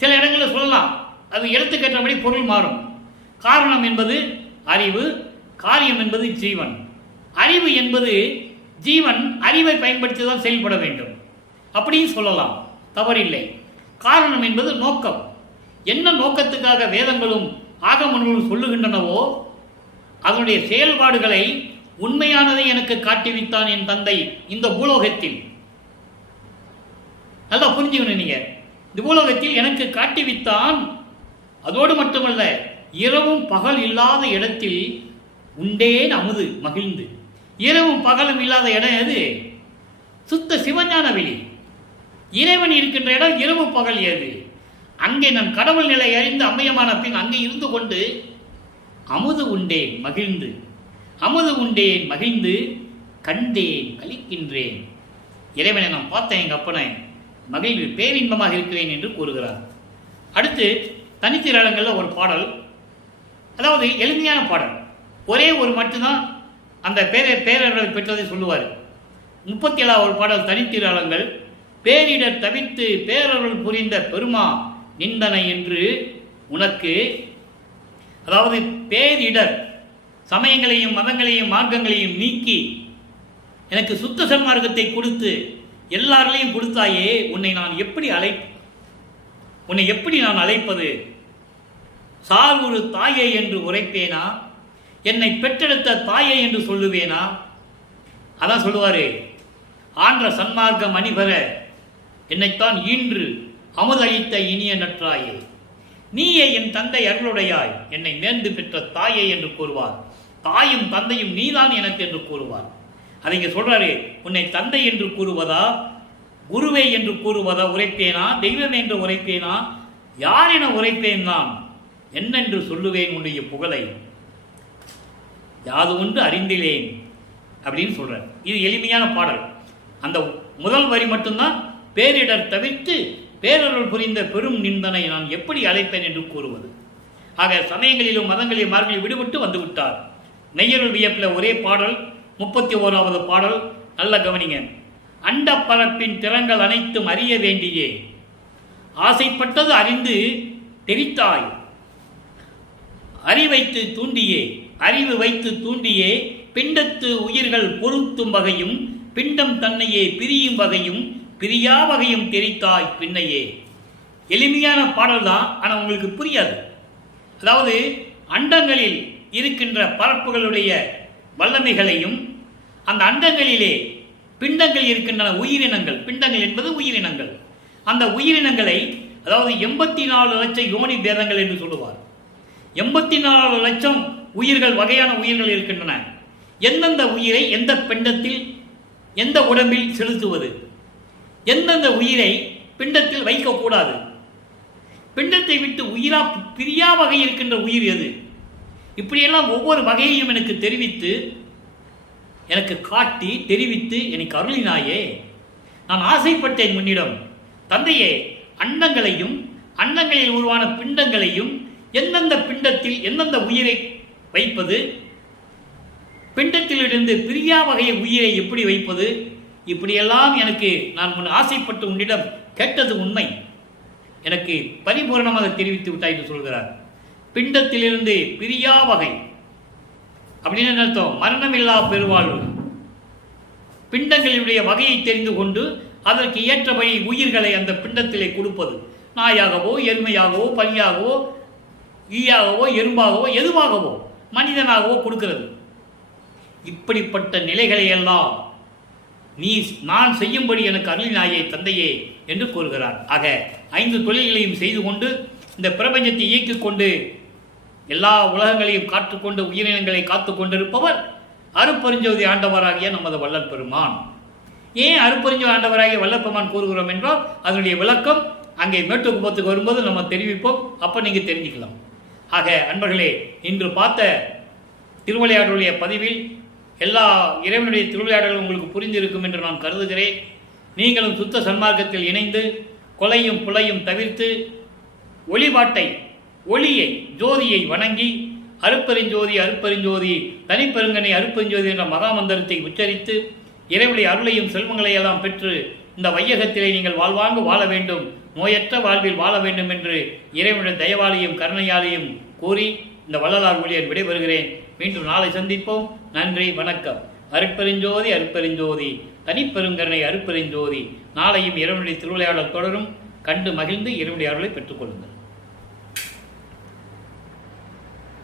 சில இடங்களில் சொல்லலாம், அது இடத்துக்கேற்றபடி பொருள் மாறும். காரணம் என்பது அறிவு, காரியம் என்பது ஜீவன். அறிவு என்பது ஜீவன் அறிவை பயன்படுத்தி தான் செயல்பட வேண்டும், அப்படியும் சொல்லலாம், தவறில்லை. காரணம் என்பது நோக்கம். என்ன நோக்கத்துக்காக வேதங்களும் ஆகம நூலும் சொல்லுகின்றனவோ அதனுடைய செயல்பாடுகளை உண்மையானதை எனக்கு காட்டிவித்தான் என் தந்தை இந்த பூலோகத்தில். நல்லா புரிஞ்சுக்கணும் நீங்க. இந்த பூலோகத்தில் எனக்கு காட்டிவித்தான். அதோடு மட்டுமல்ல, இரவும் பகல் இல்லாத இடத்தில் உண்டேன் அமுது மகிழ்ந்து. இரவும் பகலும் இல்லாத இடம் எது? சுத்த சிவஞான வெளி. இறைவன் இருக்கின்ற இடம் இரவு பகல் ஏது? அங்கே நான் கடவுள் நிலை அறிந்து அம்மையமான பின் அங்கே இருந்து கொண்டு அமுது உண்டேன் மகிழ்ந்து, அமுது உண்டேன் மகிழ்ந்து கண்டேன் கழிக்கின்றேன். இறைவனை நான் பார்த்தேன், எங்கள் அப்பனை மகிழ்வு பேரின்பமாக இருக்கிறேன் என்று கூறுகிறார். அடுத்து தனித்திரளங்களில் ஒரு பாடல், அதாவது எளிமையான பாடல், ஒரே ஒரு மட்டும்தான் அந்த பேரர்கள் பெற்றதை சொல்லுவார். 37வது பாடல் தனித்திரளங்கள். பேரிடர் தவித்து பேரருள் புரிந்த பெருமா நிந்தனை என்று உனக்கு, அதாவது பேரிடர் சமயங்களையும் மதங்களையும் மார்க்கங்களையும் நீக்கி எனக்கு சுத்த சன்மார்க்கத்தை கொடுத்து எல்லாரிலையும் கொடுத்தாயே, உன்னை எப்படி நான் அழைப்பது? சார் ஒரு தாயை என்று உரைப்பேனா? என்னை பெற்றெடுத்த தாயை என்று சொல்லுவேனா? அதான் சொல்லுவாரு, ஆன்ற சன்மார்க்க மணிபெற என்னைத்தான் ஈன்று அமுதளித்த இனிய நற்றாயே, நீயே என் தந்தை அருளுடையாய் என்னை நேர்ந்து பெற்ற தாயே என்று கூறுவார். தாயும் தந்தையும் நீதான் எனக்கு என்று கூறுவார். அதை இங்கே சொல்றாரு, உன்னை தந்தை என்று கூறுவதா, குருவை என்று கூறுவதா உரைப்பேனா, தெய்வம் என்று உரைப்பேனா, யார் என உரைப்பேன்? நான் என்னென்று சொல்லுவேன் உன்னுடைய புகழை? யாது ஒன்று அறிந்திலேன் அப்படின்னு சொல்றார். இது எளிமையான பாடல். அந்த முதல் வரி மட்டும்தான் பேரிடர் தவிர்த்து பேரருள் புரிந்த பெரும் நிந்தனை நான் எப்படி அழைப்பேன் என்று கூறுவது. ஆக சமயங்களிலும் மதங்களிலும் மார்களில் விடுபட்டு வந்து விட்டார். நெய்யருள் வியப்பில் ஒரே பாடல் 31வது பாடல், நல்ல கவனிங்க. அண்ட பரப்பின் திறங்கள் அனைத்தும் அறிய வேண்டியே, ஆசைப்பட்டது அறிந்து தெரித்தாய், அறிவைத்து தூண்டியே, அறிவு வைத்து தூண்டியே, பிண்டத்து உயிர்கள் பொருத்தும் வகையும் பிண்டம் தன்னையே பிரியும் வகையும் பிரியா வகையும் தெரித்தாய் பின்னையே. எளிமையான பாடல் தான், ஆனால் உங்களுக்கு புரியாது. அதாவது அண்டங்களில் இருக்கின்ற பரப்புகளுடைய வல்லமைகளையும், அந்த அண்டங்களிலே பிண்டங்கள் இருக்கின்றன, உயிரினங்கள், பிண்டங்கள் என்பது உயிரினங்கள், அந்த உயிரினங்களை, அதாவது 84 லட்சம் யோனி பேதங்கள் என்று சொல்லுவார். 84 லட்சம் உயிர்கள், வகையான உயிர்கள் இருக்கின்றன. எந்தெந்த உயிரை எந்த பிண்டத்தில் எந்த உடம்பில் செலுத்துவது, எந்தெந்த உயிரை பிண்டத்தில் வைக்கக்கூடாது, பிண்டத்தை விட்டு உயிரா பிரியா வகை இருக்கின்ற உயிர் எது, இப்படியெல்லாம் ஒவ்வொரு வகையையும் எனக்கு தெரிவித்து, எனக்கு காட்டி தெரிவித்து எனக்கு அருளினாயே. நான் ஆசைப்பட்டேன் முன்னிடம், தந்தையே, அண்டங்களையும் அண்டங்களில் உருவான பிண்டங்களையும் எந்தெந்த பிண்டத்தில் எந்தெந்த உயிரை வைப்பது, பிண்டத்திலிருந்து பிரியா வகை உயிரை எப்படி வைப்பது, இப்படியெல்லாம் எனக்கு நான் ஆசைப்பட்டு உன்னிடம் கேட்டது உண்மை, எனக்கு பரிபூர்ணமாக தெரிவித்து விட்டாய் என்று சொல்கிறார். பிண்டத்திலிருந்து பிரியா வகை அப்படின்னு என்ன அர்த்தம்? மரணமில்லா பெருவாழ்வு. பிண்டங்களுடைய வகையை தெரிந்து கொண்டு அதற்கு ஏற்றபடி உயிர்களை அந்த பிண்டத்திலே கொடுப்பது. நாயாகவோ எருமையாகவோ பனியாகவோ ஈயாகவோ எறும்பாகவோ எதுவாகவோ மனிதனாகவோ கொடுக்கிறது. இப்படிப்பட்ட நிலைகளை எல்லாம் நான் செய்யும்படி எனக்கு அருளினாயே தந்தையே என்று கூறுகிறார். ஆக 5 தொழில்களையும் செய்து கொண்டு இந்த பிரபஞ்சத்தை இயக்கிக் கொண்டு எல்லா உலகங்களையும் காத்துக்கொண்டு உயிரினங்களை காத்து கொண்டிருப்பவர் அருப்பெருஞ்சோதி ஆண்டவராகிய நமது வள்ளல் பெருமான். ஏன் அருப்பெருஞ்சோதி ஆண்டவராகிய வள்ளல் பெருமான் கூறுகிறோம் என்றால் அதனுடைய விளக்கம் அங்கே மேட்டுக்குப்பத்துக்கு வரும்போது நம்ம தெரிவிப்போம். அப்போ நீங்கள் தெரிஞ்சுக்கலாம். ஆக அன்பர்களே, இன்று பார்த்த திருவிளையாடலுடைய பதிவில் எல்லா இறைவனுடைய திருவிளையாடலும் உங்களுக்கு புரிந்திருக்கும் என்று நான் கருதுகிறேன். நீங்களும் சுத்த சன்மார்க்கத்தில் இணைந்து கொலையும் புலையும் தவிர்த்து ஒளியை ஜோதியை வணங்கி அருப்பெருஞ்சோதி அருப்பெருஞ்சோதி தனிப்பெருங்கனை அருப்பெருஞ்சோதி என்ற மகாமந்திரத்தை உச்சரித்து இறைவனுடைய அருளையும் செல்வங்களை எல்லாம் பெற்று இந்த வையகத்திலே நீங்கள் வாழ்வாங்கு வாழ வேண்டும், நோயற்ற வாழ்வில் வாழ வேண்டும் என்று இறைவனுடைய தயவாலையும் கருணையாலையும் கூறி இந்த வள்ளலார் ஊழியர் விடைபெறுகிறேன். மீண்டும் நாளை சந்திப்போம். நன்றி, வணக்கம். அருட்பெருஞ்சோதி அருட்பெருஞ்சோதி தனிப்பெருங்கருணை அருட்பெருஞ்சோதி. நாளையும் இறைவனுடைய திருவிளையாடல் தொடரும். கண்டு மகிழ்ந்து இறைவனுடைய அருளை பெற்றுக்கொள்ளுங்கள்.